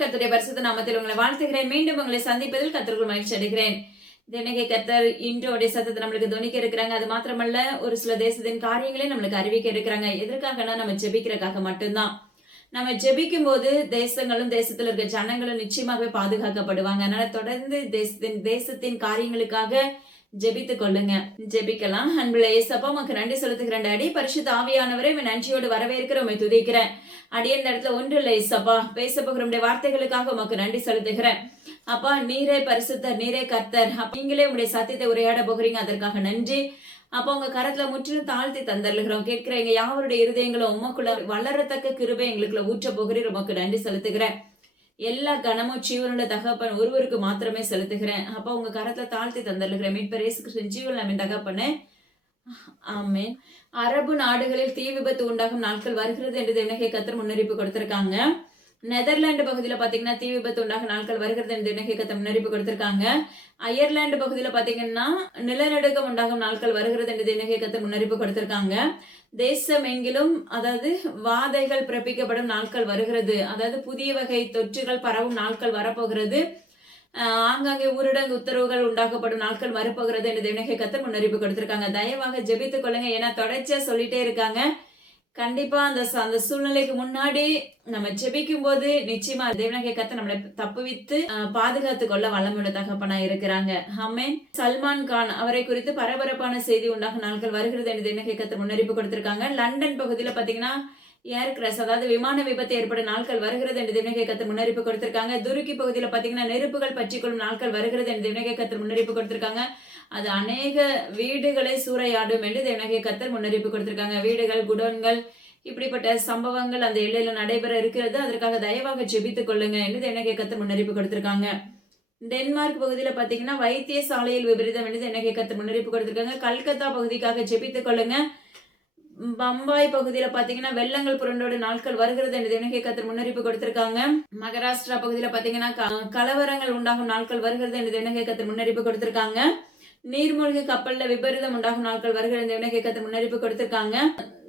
கர்த்தருடைய பரிசுத்த நாமத்தில் உங்களை வாழ்த்துகிறேன். மீண்டும் உங்களை சந்திப்பதில் கர்த்தருக்குள் மகிழ்ச்சி அடைகிறேன். தினகை கர்த்தர் இன்றோடைய சத்தத்தை நம்மளுக்கு துணிக்க இருக்கிறாங்க. அது மாத்திரமல்ல, ஒரு சில தேசத்தின் காரியங்களே நம்மளுக்கு அறிவிக்க இருக்கிறாங்க. எதற்காகனா நம்ம ஜெபிக்கிறதுக்காக மட்டும்தான். நம்ம ஜெபிக்கும் போது தேசங்களும் தேசத்துல இருக்க ஜனங்களும் நிச்சயமாகவே பாதுகாக்கப்படுவாங்க. அதனால தொடர்ந்து தேசத்தின் காரியங்களுக்காக ஜெபித்துக் கொள்ளுங்க. ஜெபிக்கலாம். அன்புள்ள ஏசப்பா, உமக்கு நன்றி செலுத்துகிறேன் டாடி. பரிசுத்த ஆவியானவரை நன்றியோடு வரவேற்கிற உண்மை துதிக்கிறேன். அடியே இந்த இடத்துல ஒன்று இல்லை ஏசப்பா, பேச போகிற வார்த்தைகளுக்காக உமக்கு நன்றி செலுத்துகிறேன். அப்பா, நீரே பரிசுத்தர், நீரே கர்த்தர். நீங்களே உங்களுடைய சத்தியத்தை உரையாட போகிறீங்க, அதற்காக நன்றி. அப்ப உங்க கரத்துல முற்றிலும் தாழ்த்தி தந்தருகிறோம். கேட்கிறேங்க யாவருடைய இருதயங்களும் உமக்குள்ள வளரத்தக்க கிருபை எங்களுக்குள்ள ஊற்ற போகிறீர், உமக்கு நன்றி செலுத்துகிறேன். எல்லா கனமும் ஜீவனுள்ள தகப்பன் ஒருவருக்கு மாத்திரமே செலுத்துகிறேன். அப்ப உங்க கரத்துல தாழ்த்தி தந்தருகிறேன். மீட்பர் இயேசு கிறிஸ்துவின் ஜீவன் தகப்பனே, ஆமென். அரபு நாடுகளில் தீ விபத்து உண்டாகும் நாட்கள் வருகிறது என்று தேவனாகிய கர்த்தர் முன்னறிவிப்பு கொடுத்திருக்காங்க. நெதர்லாந்து பகுதியில பாத்தீங்கன்னா தீ விபத்து உண்டாக நாட்கள் வருகிறது என்று தேவனாகிய கர்த்தர் முன்னறிவிப்பு கொடுத்திருக்காங்க. அயர்லாந்து பகுதியில பாத்தீங்கன்னா நிலநடுக்கம் உண்டாகும் நாட்கள் வருகிறது என்று தேவனாகிய கர்த்தர் முன்னறிவிப்பு கொடுத்திருக்காங்க. தேசம் எங்கிலும் அதாவது வாதைகள் பிறப்பிக்கப்படும் நாட்கள் வருகிறது, அதாவது புதிய வகை தொற்றுகள் பரவும் நாட்கள் வரப்போகிறது. ஆங்காங்கே ஊரடங்கு உத்தரவுகள் உண்டாக்கப்படும் நாட்கள் வரப்போகிறது என்று தேவனாகிய கர்த்தர் முன்னறிவிப்பு கொடுத்திருக்காங்க. தயவாக ஜெபித்துக் கொள்ளுங்க. ஏன்னா தொடர்ச்சியா சொல்லிட்டே இருக்காங்க. கண்டிப்பா அந்த சூழ்நிலைக்கு முன்னாடி நம்ம ஜெபிக்கும் போது நிச்சயமா தேவனாகிய கர்த்தர் நம்மளை தப்புவித்து பாதுகாத்து கொள்ள வல்லமையுள்ள தகப்பனா இருக்கிறாங்க. ஆமென். சல்மான் கான் அவரை குறித்து பரபரப்பான செய்தி உண்டாக நாட்கள் வருகிறது என்று தேவனாகிய கர்த்தர் முன்னறிவிப்பு கொடுத்திருக்காங்க. லண்டன் பகுதியில பாத்தீங்கன்னா ஏர் கிராஷ், அதாவது விமான விபத்து ஏற்படும் நாட்கள் வருகிறது என்று தேவனாகிய கர்த்தர் முன்னறிவிப்பு கொடுத்திருக்காங்க. துருக்கி பகுதியில பாத்தீங்கன்னா நெருப்புகள் பற்றிக்கொள்ளும் நாட்கள் வருகிறது என்று தேவனாகிய கர்த்தர் முன்னறிவிப்பு கொடுத்திருக்காங்க. அது அநேக வீடுகளை சூறையாடும் என்று தேவனாகிய கர்த்தர் முன்னறிவிப்பு கொடுத்திருக்காங்க. வீடுகள், குடோன்கள், இப்படிப்பட்ட சம்பவங்கள் அந்த எல்லையில நடைபெற இருக்கிறது. அதற்காக தயவாக ஜெபித்துக் கொள்ளுங்க என்று தேவனாகிய கர்த்தர் முன்னறிவிப்பு கொடுத்திருக்காங்க. டென்மார்க் பகுதியில பாத்தீங்கன்னா வைத்தியசாலையில் விபரீதம் என்று தேவனாகிய கர்த்தர் முன்னறிவிப்பு கொடுத்திருக்காங்க. கல்கத்தா பகுதிக்காக ஜெபித்துக் கொள்ளுங்க. பம்பாய் பகுதியில பாத்தீங்கன்னா வெள்ளங்கள் புரண்டோட நாட்கள் வருகிறது என்று தேவனாகிய கர்த்தர் முன்னறிவிப்பு கொடுத்திருக்காங்க. மகாராஷ்டிரா பகுதியில பாத்தீங்கன்னா கலவரங்கள் உண்டாகும் நாட்கள் வருகிறது என்று தேவனாகிய கர்த்தர் முன்னறிவிப்பு கொடுத்திருக்காங்க. நீர்மூழ்கி கப்பல்ல விபரீதம் உண்டாகும் நாட்கள் வருகிறது என்று தேவனாகிய கர்த்தர் முன்னறிவிப்பு கொடுத்திருக்காங்க.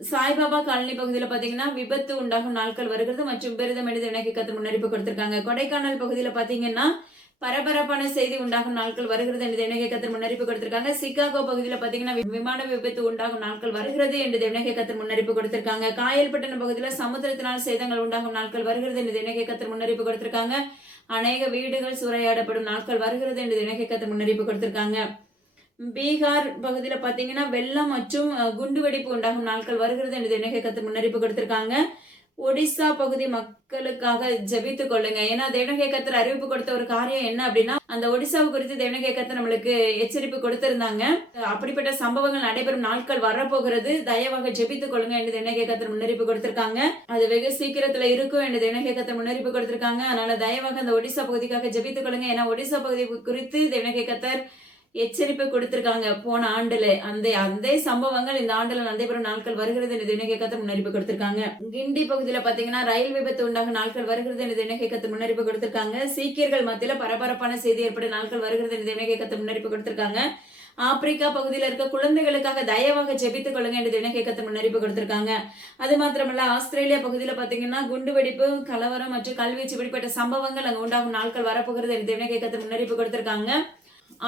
சாய்பாபா காலனி பகுதியில பாத்தீங்கன்னா விபத்து உண்டாகும் நாட்கள் வருகிறது மற்றும் விபரீதம் என்று தேவனாகிய கர்த்தர் முன்னறிவிப்பு கொடுத்திருக்காங்க. கொடைக்கானல் பகுதியில பாத்தீங்கன்னா பரபரப்பான செய்தி உண்டாகும் நாட்கள் வருகிறது என்று தேவனாகிய கர்த்தர் முன்னறிவிப்பு கொடுத்திருக்காங்க. சிகாகோ பகுதியில பாத்தீங்கன்னா விமான விபத்து உண்டாகும் நாட்கள் வருகிறது என்று தேவனாகிய கர்த்தர் முன்னறிவிப்பு கொடுத்திருக்காங்க. காயல்பட்டினம் பகுதியில சமுத்திரத்தினால் சேதங்கள் உண்டாகும் நாட்கள் வருகிறது என்று தேவனாகிய கர்த்தர் முன்னறிவிப்பு கொடுத்திருக்காங்க. அநேக வீடுகள் சூறையாடப்படும் நாட்கள் வருகிறது என்று தேவனாகிய கர்த்தர் முன்னறிவிப்பு கொடுத்திருக்காங்க. பீகார் பகுதியில பாத்தீங்கன்னா வெள்ளம் மற்றும் குண்டுவெடிப்பு உண்டாகும் நாட்கள் வருகிறது என்று தேவனாகிய கர்த்தர் முன்னறிவிப்பு கொடுத்திருக்காங்க. ஒடிசா பகுதி மக்களுக்காக ஜெபித்துக் கொள்ளுங்க. ஏன்னா தேவனாகிய கர்த்தர் அறிவிப்பு கொடுத்த ஒரு காரியம் என்ன அப்படின்னா, அந்த ஒடிசாவை குறித்து தேவனாகிய கர்த்தர் நம்மளுக்கு எச்சரிப்பு கொடுத்திருந்தாங்க. அப்படிப்பட்ட சம்பவங்கள் நடைபெறும் நாட்கள் வரப்போகிறது, தயவாக ஜெபித்துக் கொள்ளுங்க என்று தேவனாகிய கர்த்தர் முன்னறிவிப்பு கொடுத்திருக்காங்க. அது வெகு சீக்கிரத்துல இருக்கும் என்று தேவனாகிய கர்த்தர் முன்னறிவிப்பு கொடுத்திருக்காங்க. அதனால தயவாக அந்த ஒடிசா பகுதிக்காக ஜெபித்துக் கொள்ளுங்க. ஏன்னா ஒடிசா பகுதி குறித்து தேவனாகிய கர்த்தர் எச்சரிப்பை கொடுத்திருக்காங்க போன ஆண்டுல. அந்த சம்பவங்கள் இந்த ஆண்டுல நடைபெறும் நாட்கள் வருகிறது என்று தேவனாகிய கர்த்தர் முன்னறிவிப்பு கொடுத்திருக்காங்க. கிண்டி பகுதியில பாத்தீங்கன்னா ரயில் விபத்து உண்டாகும் நாட்கள் வருகிறது என்று தேவனாகிய கர்த்தர் முன்னறிவிப்பு கொடுத்திருக்காங்க. சீக்கியர்கள் மத்தியில பரபரப்பான செய்தி ஏற்படும் நாட்கள் வருகிறது என்று தேவனாகிய கர்த்தர் முன்னறிவிப்பு கொடுத்திருக்காங்க. ஆப்பிரிக்கா பகுதியில இருக்க குழந்தைகளுக்காக தயவாக ஜெபித்துக் கொள்ளுங்க என்று தேவனாகிய கர்த்தர் முன்னறிவிப்பு கொடுத்திருக்காங்க. அது மாத்திரமல்ல, ஆஸ்திரேலியா பகுதியில பாத்தீங்கன்னா குண்டு வெடிப்பு, கலவரம் மற்றும் கல்வீச்சு இப்படிப்பட்ட சம்பவங்கள் அங்க உண்டாகும் நாட்கள் வரப்போகிறது என்று தேவனாகிய கர்த்தர் முன்னறிவிப்பு கொடுத்திருக்காங்க.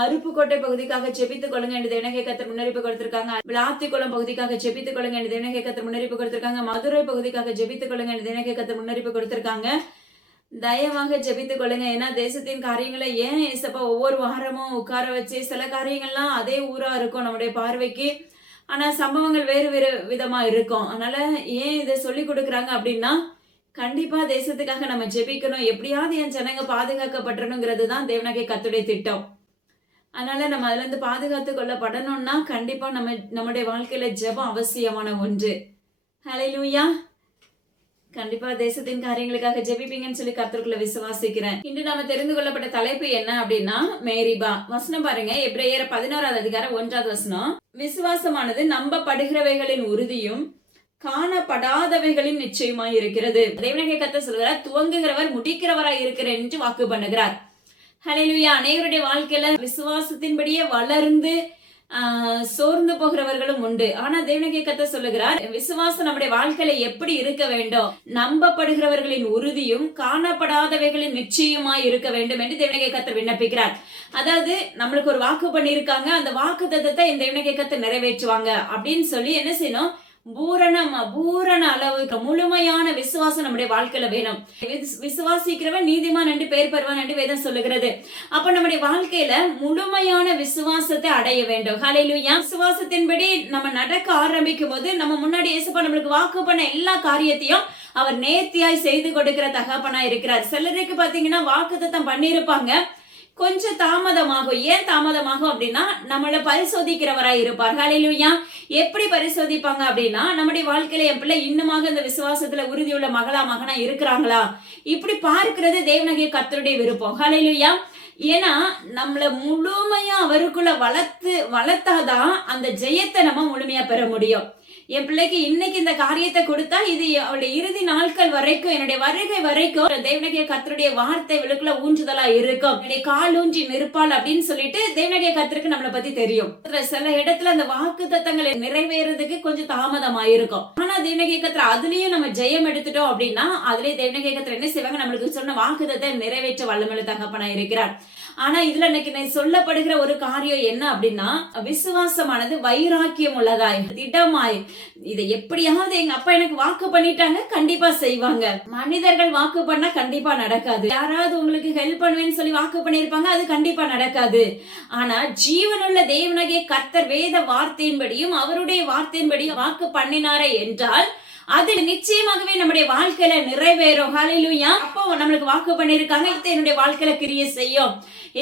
அருப்புக்கோட்டை பகுதிக்காக ஜெபித்துக் கொள்ளுங்க என்று தேவனாகிய கர்த்தர் முன்னறிவிப்பு கொடுத்திருக்காங்க. விளாத்திக்குளம் பகுதிக்காக ஜெபித்துக் கொள்ளுங்க என்று தேவனாகிய கர்த்தர் முன்னறிவிப்பு கொடுத்திருக்காங்க. மதுரை பகுதிக்காக ஜெபித்துக் கொள்ளுங்க என்று தேவனாகிய கர்த்தர் முன்னறிவிப்பு கொடுத்திருக்காங்க. தயவாக ஜெபித்துக் கொள்ளுங்க. ஏன்னா தேசத்தின் காரியங்களை ஏன் ஏசப்பா ஒவ்வொரு வாரமும் உட்கார வச்சு, சில காரியங்கள்லாம் அதே ஊரா இருக்கும் நம்முடைய பார்வைக்கு, ஆனா சம்பவங்கள் வேறு வேறு விதமா இருக்கும். அதனால ஏன் இதை சொல்லி கொடுக்குறாங்க அப்படின்னா, கண்டிப்பா தேசத்துக்காக நம்ம ஜெபிக்கணும், எப்படியாவது என் ஜனங்க பாதுகாக்கப்பட்டணுங்கிறது தான் தேவனாகிய கர்த்தருடைய திட்டம். அதனால நம்ம அதுல இருந்து பாதுகாத்து கொள்ளப்படணும்னா கண்டிப்பா நம்முடைய வாழ்க்கையில ஜெபம் அவசியமான ஒன்று. ஹல்லேலூயா. கண்டிப்பா தேசத்தின் காரியங்களுக்காக ஜெபிப்பீங்கன்னு சொல்லி கர்த்தருக்குள்ள விசுவாசிக்கிறேன். இன்று நாம தெரிந்து கொள்ளப்பட்ட தலைப்பு என்ன அப்படின்னா மேரிபா. வசனம் பாருங்க, எபிரேயர் 11வது அதிகாரம் 1வது வசனம். விசுவாசமானது நம்பப்படுகிறவைகளின் உறுதியும் காணப்படாதவைகளின் நிச்சயமாய் இருக்கிறது. தேவனாகிய கர்த்தர் சொல்கிறார், துவங்குகிறவர் முடிக்கிறவராய் இருக்கிறேன் என்று வாக்கு பண்ணுகிறார். ஹல்லேலூயா. அநேகருடைய வாழ்க்கையில விசுவாசத்தின்படியே வளர்ந்து சோர்ந்து போகிறவர்களும் உண்டு. ஆனா தேவனாகிய கர்த்தர் சொல்லுகிறார், விசுவாசம் நம்முடைய வாழ்க்கையில எப்படி இருக்க வேண்டும், நம்பப்படுகிறவர்களின் உறுதியும் காணப்படாதவைகளின் நிச்சயமாய் இருக்க வேண்டும் என்று தேவனாகிய கர்த்தர் விண்ணப்பிக்கிறார். அதாவது நம்மளுக்கு ஒரு வாக்கு பண்ணியிருக்காங்க, அந்த வாக்கு தத்தத்தை இந்த தேவனாகிய கர்த்தர் நிறைவேற்றுவாங்க அப்படின்னு சொல்லி என்ன செய்யணும், பூரண அளவுக்கு முழுமையான விசுவாசம் நம்முடைய வாழ்க்கையில வேணும். விசுவாசிக்கிறவன் நீதிமான் என்று பெயர் பெறுவான் என்று வேதம் சொல்லுகிறது. அப்ப நம்முடைய வாழ்க்கையில முழுமையான விசுவாசத்தை அடைய வேண்டும். ஹல்லேலூயா. விசுவாசத்தின்படி நம்ம நடக்க ஆரம்பிக்கும் போது நம்ம முன்னாடி இயேசுப்பா நம்மளுக்கு வாக்கு பண்ண எல்லா காரியத்தையும் அவர் நேர்த்தியாய் செய்து கொடுக்கிற தகப்பனா இருக்கிறார். சிலருக்கு பாத்தீங்கன்னா வாக்குத்தத்தம் பண்ணியிருப்பாங்க, கொஞ்சம் தாமதமாகும். ஏன் தாமதமாகும் அப்படின்னா நம்மள பரிசோதிக்கிறவராய் இருப்பார். ஹல்லேலூயா. எப்படி பரிசோதிப்பாங்க அப்படின்னா, நம்முடைய வாழ்க்கையில என் பிள்ளை இன்னுமாக இந்த விசுவாசத்துல உறுதியுள்ள மகனா இருக்கிறாங்களா, இப்படி பார்க்கிறது தேவனாகிய கர்த்தருடைய விருப்பம். ஹல்லேலூயா. ஏன்னா நம்மள முழுமையா அவருக்குள்ள வளர்த்தாதான் அந்த ஜெயத்தை நம்ம முழுமையா பெற முடியும். என் பிள்ளைக்கு இன்னைக்கு இந்த காரியத்தை கொடுத்தா இது அவளுடைய இறுதி நாட்கள் வரைக்கும், என்னுடைய வருகை வரைக்கும் தேவனாகிய கர்த்தருடைய வார்த்தை விழுக்குள்ள ஊன்றுதலா இருக்கும், என்னுடைய கால் ஊன்றி நிற்பாள் அப்படின்னு சொல்லிட்டு தேவனாகிய கர்த்தருக்கு நம்மளை பத்தி தெரியும். சில இடத்துல அந்த வாக்கு தத்தங்களை நிறைவேறதுக்கு கொஞ்சம் தாமதமாயிருக்கும். ஆனா தேவனாகிய கர்த்தர் அதுலயும் நம்ம ஜெயம் எடுத்துட்டோம் அப்படின்னா அதுலயே தேவனாகிய கர்த்தர் என்ன செய்வாங்க, நம்மளுக்கு சொன்ன வாக்கு தத்தத்தை நிறைவேற்ற வல்லமையுள்ள தகப்பனா இருக்கிறார். ஆனா இதுல இன்னைக்கு சொல்லப்படுகிற ஒரு காரியம் என்ன அப்படின்னா, விசுவாசமானது வைராக்கியம் உள்ளதாய் திடமாய், இதை எப்படியாவது எங்க அப்பா எனக்கு வாக்கு பண்ணிட்டாங்க, கண்டிப்பா செய்வாங்க. மனிதர்கள் வாக்கு பண்ணா கண்டிப்பா நடக்காது. யாராவது உங்களுக்கு ஹெல்ப் பண்ணுவேன்னு சொல்லி வாக்கு பண்ணிருப்பாங்க, அது கண்டிப்பா நடக்காது. ஆனா ஜீவனுள்ள தேவனாகிய கர்த்தர் வேத வார்த்தையின்படியும் அவருடைய வார்த்தையின்படியும் வாக்கு பண்ணினாரே என்றால் அது நிச்சயமாகவே நம்முடைய வாழ்க்கையில நிறைவேறும். ஹல்லேலூயா. அப்போ நம்மளுக்கு வாக்கு பண்ணிருக்காங்க, என்னுடைய வாழ்க்கையில கிரியை செய்யும்.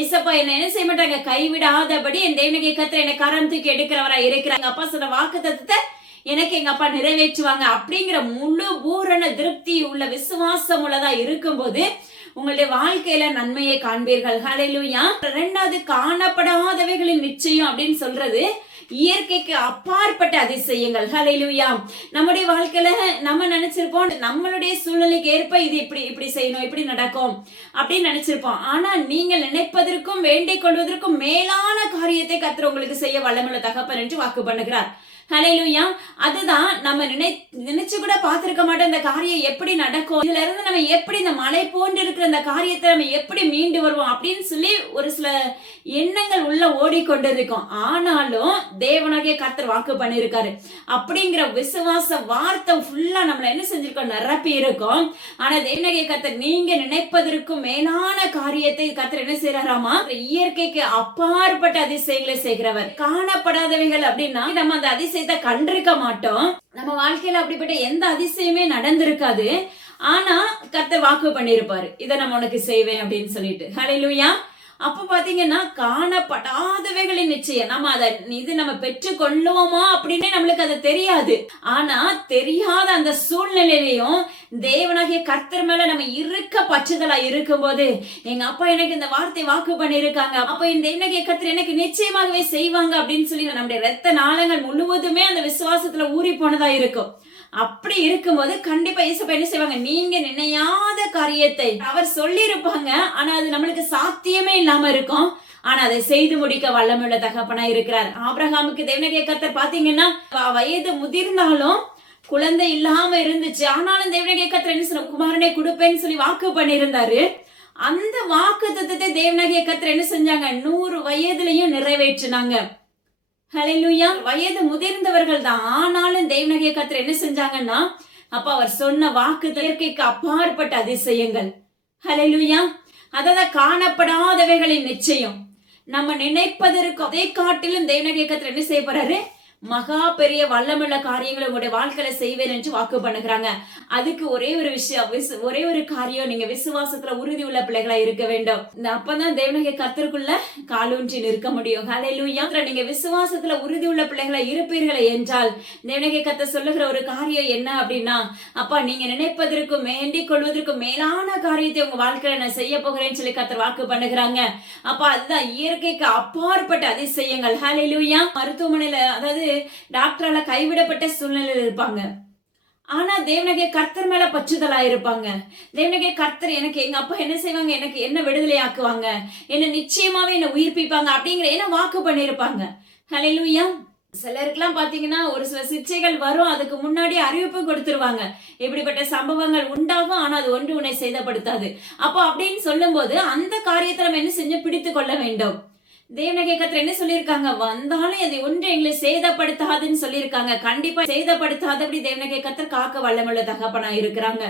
ஏசப்பா என்ன செய்ய மாட்டாங்க, கைவிடாதபடி என் தேவனாகிய கர்த்தர் என்னை கரம் தூக்கி எடுக்கிறவரா இருக்கிறாங்க. அப்பா சொன்ன வாக்கு தத்தத்தை எனக்கு எங்க அப்பா நிறைவேற்றுவாங்க அப்படிங்கிற முழு பூரண திருப்தி உள்ள விசுவாசம் உள்ளதா இருக்கும்போது உங்களுடைய வாழ்க்கையில நன்மையை காண்பீர்கள். ஹல்லேலூயா. இரண்டாவது, காணப்படாதவைகளின் நிச்சயம் அப்படின்னு சொல்றது இயற்கைக்கு அப்பாற்பட்ட அதிசயங்கள். ஹல்லேலூயா. நம்முடைய வாழ்க்கையில நம்ம நினைச்சிருப்போம், நம்மளுடைய சூழ்நிலைக்கு ஏற்ப இது இப்படி செய்யணும், இப்படி நடக்கும் அப்படின்னு நினைச்சிருப்போம். ஆனா நீங்கள் நினைப்பதற்கும் வேண்டிக் கொள்வதற்கும் மேலான காரியத்தை கர்த்தர் உங்களுக்கு செய்ய வல்லமையுள்ள தகப்பன் என்று வாக்கு பண்ணுகிறார். ஹல்லேலூயா. அதுதான் நம்ம நினைச்சு கூட பார்த்திருக்க மாட்டோம் இந்த காரியம் எப்படி நடக்கும், இதுல இருந்து நம்ம எப்படி இந்த மலை போன்று இருக்கிற இந்த காரியத்தை நம்ம எப்படி மீண்டு வருவோம் அப்படின்னு சொல்லி ஒரு சில எண்ணங்கள் உள்ள ஓடிக்கொண்டிருக்கும். ஆனாலும் தேவனாகிய கர்த்தர் வாக்கு பண்ணியிருக்காரு. அப்படிங்கிற விசுவாச வார்த்தை ஃபுல்லா நம்மள என்ன செஞ்சிருக்கோம், நிரப்பி இருக்கும். ஆனா தேவனாகிய கர்த்தர் நீங்க நினைப்பதற்கும் மேலான காரியத்தை கர்த்தர் என்ன செய்யறாராமா, இயற்கைக்கு அப்பாற்பட்ட அதிசயங்களை செய்கிறவர். காணப்படாதவைகள் அப்படின்னா நம்ம அந்த அதிசயத்தை கண்டிருக்க மாட்டோம். நம்ம வாழ்க்கையில அப்படிப்பட்ட எந்த அதிசயமே நடந்திருக்காது. ஆனா கர்த்தர் வாக்கு பண்ணிருப்பாரு, இதை நம்ம உனக்கு செய்வேன் அப்படின்னு சொல்லிட்டு. ஹல்லேலூயா. அப்ப பாத்தீங்கன்னா காணப்படாதவைகளின் நிச்சயம், நம்ம அதை இது நம்ம பெற்று கொள்ளுவோமா அப்படின்னு நம்மளுக்கு அது தெரியாது. ஆனா தெரியாத அந்த சூழ்நிலையிலையும் தேவனாகிய கர்த்தர் மேல நம்ம இருக்க பற்றுதலா இருக்கும் போது, எங்க அப்பா எனக்கு இந்த வார்த்தை வாக்கு பண்ணிருக்காங்க, அப்ப இந்த தேவனாகிய கர்த்தர் எனக்கு நிச்சயமாகவே செய்வாங்க அப்படின்னு சொல்லி நம்முடைய ரத்த நாளங்கள் முழுவதுமே அந்த விசுவாசத்துல ஊறி போனதா இருக்கும். அப்படி இருக்கும்போது கண்டிப்பா இயேசப்பா என்ன செய்வாங்க, நீங்க நினையாத காரியத்தை அவர் சொல்லி இருப்பாங்க, ஆனா அது நம்மளுக்கு சாத்தியமே இல்லாம இருக்கும். ஆனா அதை செய்து முடிக்க வல்லமையுள்ள தகப்பனா இருக்கிறார். ஆபிரகாமுக்கு தேவனாகிய கர்த்தர் பாத்தீங்கன்னா வயது முதிர்ந்தாலும் குழந்தை இல்லாம இருந்துச்சு. ஆனாலும் தேவனாகிய கர்த்தர் என்ன சொன்ன, குமாரனை கொடுப்பேன்னு சொல்லி வாக்கு பண்ணியிருந்தாரு. அந்த வாக்கு தத்தத்தை தேவனாகிய கர்த்தர் என்ன செஞ்சாங்க, 100 வயதுலயும் நிறைவேற்றினாங்க. ஹல்லேலூயா. வயது முதிர்ந்தவர்கள் தான், ஆனாலும் தேவனாகிய கர்த்தர் என்ன செஞ்சாங்கன்னா, அப்ப அவர் சொன்ன வாக்கு இயற்கைக்கு அப்பாற்பட்ட அதிசயங்கள். ஹல்லேலூயா. அதான் காணப்படாதவைகளின் நிச்சயம். நம்ம நினைப்பதற்கு அதை காட்டிலும் தேவனாகிய கர்த்தர் என்ன செய்ய போறாரு, மகா பெரிய வல்லமுள்ள காரியங்களை உங்களுடைய வாழ்க்கையில செய்வேன் என்று வாக்கு பண்ணுகிறாங்க. அதுக்கு ஒரே ஒரு விஷயம், ஒரே ஒரு காரியம், நீங்க விசுவாசத்துல உறுதி உள்ள பிள்ளைகளா இருக்க வேண்டும். இந்த அப்பதான் தேவனாகிய கர்த்தருக்குள்ள காலூன்றி நிற்க முடியும். ஹல்லேலூயா. நீங்க விசுவாசத்துல உறுதி உள்ள பிள்ளைகளா இருப்பீர்கள் என்றால் தேவனாகிய கர்த்தர் சொல்லுகிற ஒரு காரியம் என்ன அப்படின்னா, அப்பா நீங்க நினைப்பதற்கும் வேண்டிக் கொள்வதற்கும் மேலான காரியத்தை உங்க வாழ்க்கையில நான் செய்ய போகிறேன்னு சொல்லி கர்த்தர் வாக்கு பண்ணுகிறாங்க. அப்ப அதுதான் இயற்கைக்கு அப்பாற்பட்ட அதிசயங்கள். ஹல்லேலூயா. மருத்துவமனையில அதாவது டாக்டரால கைவிடப்பட்ட சூழ்நிலையில் இருப்பாங்க. ஆனா தேவனாகிய கர்த்தர் மேல பற்றுதலா இருப்பாங்க. தேவனாகிய கர்த்தர் எனக்கு எங்க அப்பா என்ன செய்வாங்க, எனக்கு என்ன விடுதலை ஆக்குவாங்க, என்ன நிச்சயமாவே என்ன உயிர்ப்பிப்பாங்க அப்படிங்கிற என்ன வாக்கு பண்ணிருப்பாங்க. ஹல்லேலூயா. சிலருக்குலாம் பாத்தீங்கன்னா ஒரு சில சிக்ஷைகள் வரும், அதுக்கு முன்னாடி அறிவிப்பு கொடுத்துருவாங்க, இப்படிப்பட்ட சம்பவங்கள் உண்டாகும், ஆனா அது ஒன்று உன்னை சேதப்படுத்தாது. அப்போ அப்படின்னு சொல்லும் போது அந்த காரியத்தை நம்ம என்ன செஞ்சு பிடித்து கொள்ள வேண்டும். தேவனாகிய கர்த்தர் என்ன சொல்லியிருக்காங்க, வந்தாலும் அது ஒன்று எங்களை சேதப்படுத்தாதுன்னு சொல்லியிருக்காங்க. கண்டிப்பா சேதப்படுத்தாதபடி தேவனாகிய கர்த்தர் காக்க வல்லமுள்ள தகப்பனா இருக்கிறாங்க.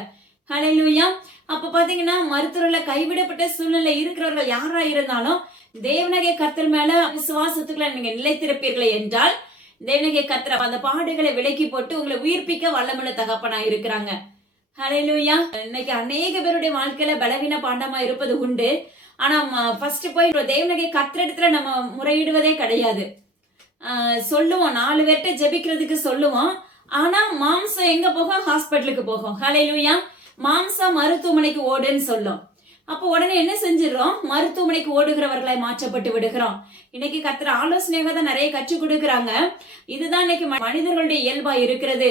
ஹல்லேலூயா. அப்ப பாத்தீங்கன்னா மருத்துவர்ல கைவிடப்பட்ட சூழ்நிலை இருக்கிறவர்கள் யாரா இருந்தாலும் தேவனாகிய கர்த்தர் மேல விசுவாசத்துக்குள்ள நீங்க நிலைத்திருப்பீர்களே என்றால் தேவனாகிய கர்த்தர் அந்த பாடுகளை விலக்கி போட்டு உங்களை உயிர்ப்பிக்க வல்லமுள்ள தகப்பனா இருக்கிறாங்க. ஹல்லேலூயா. இன்னைக்கு அநேக பேருடைய வாழ்க்கையில பலவீன பாண்டமா இருப்பது உண்டு. ஆனா ஃபர்ஸ்ட் போய் தேவனாகிய கர்த்தரிடத்துல நம்ம முறையிடுவதே கிடையாது. சொல்லுவோம், 4 பேர்கிட்ட ஜெபிக்கிறதுக்கு சொல்லுவோம். ஆனா மாம்சம் எங்க போகும்? ஹாஸ்பிட்டலுக்கு போகும். ஹல்லேலூயா. மாம்சம் மருத்துவமனைக்கு ஓடுன்னு சொல்லும். அப்போ உடனே என்ன செஞ்சிடறோம்? மருத்துவமனைக்கு ஓடுகிறவர்களை மாற்றப்பட்டு விடுகிறோம். இன்னைக்கு கர்த்தர் ஆலோசனையாக தான் நிறைய கற்றுக் கொடுக்கறாங்க. இதுதான் இன்னைக்கு மனிதர்களுடைய இயல்பா இருக்கிறது.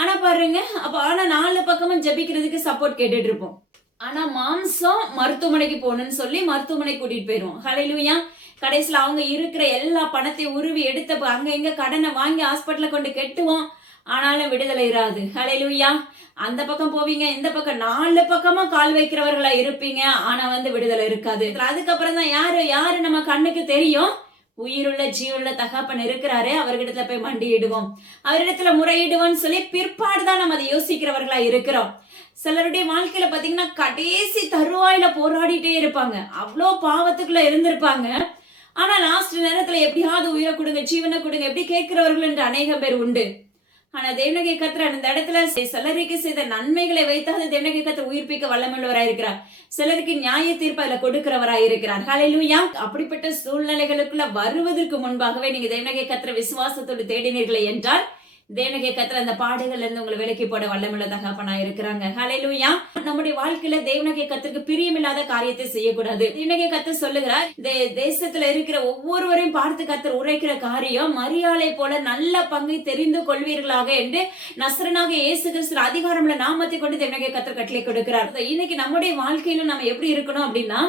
ஆனா பாருங்க, ஆனா 4 பக்கமும் ஜெபிக்கிறதுக்கு சப்போர்ட் கேட்டுட்டு இருப்போம். ஆனா மாம்சம் மருத்துவமனைக்கு போகணும்னு சொல்லி மருத்துவமனை கூட்டிட்டு போயிருவோம். ஹல்லேலூயா. கடைசியில அவங்க இருக்கிற எல்லா பணத்தையும் உருவி எடுத்த அங்க எங்க கடனை வாங்கி ஹாஸ்பிட்டல கொண்டு கெட்டுவோம். ஆனாலும் விடுதலை இராது. ஹல்லேலூயா. அந்த பக்கம் போவீங்க, இந்த பக்கம் 4 பக்கமா கால் வைக்கிறவர்களா இருப்பீங்க, ஆனா விடுதலை இருக்காது. அதுக்கப்புறம் தான் யாரு நம்ம கண்ணுக்கு தெரியும், உயிருள்ள ஜீவனுள்ள தகப்பன் இருக்கிறாரு, அவர்கிட்ட போய் மண்டியிடுவோம், அவரிடத்துல முறையிடுவோம்னு சொல்லி பிற்பாடுதான் நம்ம அதை யோசிக்கிறவர்களா இருக்கிறோம். சிலருடைய வாழ்க்கையில பாத்தீங்கன்னா கடைசி தருவாயில போராடிட்டே இருப்பாங்க, அவ்வளோ பாவத்துக்குள்ள இருந்திருப்பாங்க. ஆனா லாஸ்ட் நேரத்துல எப்படியாவது உயிரை கொடுங்க, ஜீவனை கொடுங்க, எப்படி கேட்கிறவர்கள் என்று அநேக பேர் உண்டு. ஆனா தேவனாகிய கர்த்தர் அந்த இடத்துல சிலருக்கு செய்த நன்மைகளை வைத்தாவது தேவனாகிய கர்த்தர் உயிர்ப்பிக்க வல்லமையுள்ளவராய் இருக்கிறார். சிலருக்கு நியாய தீர்ப்பு அதுல கொடுக்கிறவராய் இருக்கிறார். ஹல்லேலூயா. அப்படிப்பட்ட சூழ்நிலைகளுக்குள்ள வருவதற்கு முன்பாகவே நீங்க தேவனாகிய கர்த்தரை விசுவாசத்தோடு தேடினீர்களே என்றால் தேவனாகிய கர்த்தர் அந்த பாடுகள்ல இருந்து உங்களை விலக்கி போட வல்லமுள்ள தகப்பனா இருக்கிறாங்க. ஹல்லேலூயா. நம்முடைய வாழ்க்கையில தேவனாகிய கர்த்தருக்கு பிரியமில்லாத காரியத்தை செய்யக்கூடாது. தேவனாகிய கர்த்தர் சொல்லுகிறார், தேசத்துல இருக்கிற ஒவ்வொருவரையும் பார்த்து கர்த்தர் உரைக்கிற காரியம், மரியாளை போல நல்ல பங்கை தெரிந்து கொள்வீர்களாக என்று நசரனாக இயேசு கிறிஸ்து அதிகாரமுள்ள நாமத்தை கொண்டு தேவனாகிய கர்த்தர் கட்டளை கொடுக்கிறார். இன்னைக்கு நம்முடைய வாழ்க்கையில நம்ம எப்படி இருக்கணும் அப்படின்னா,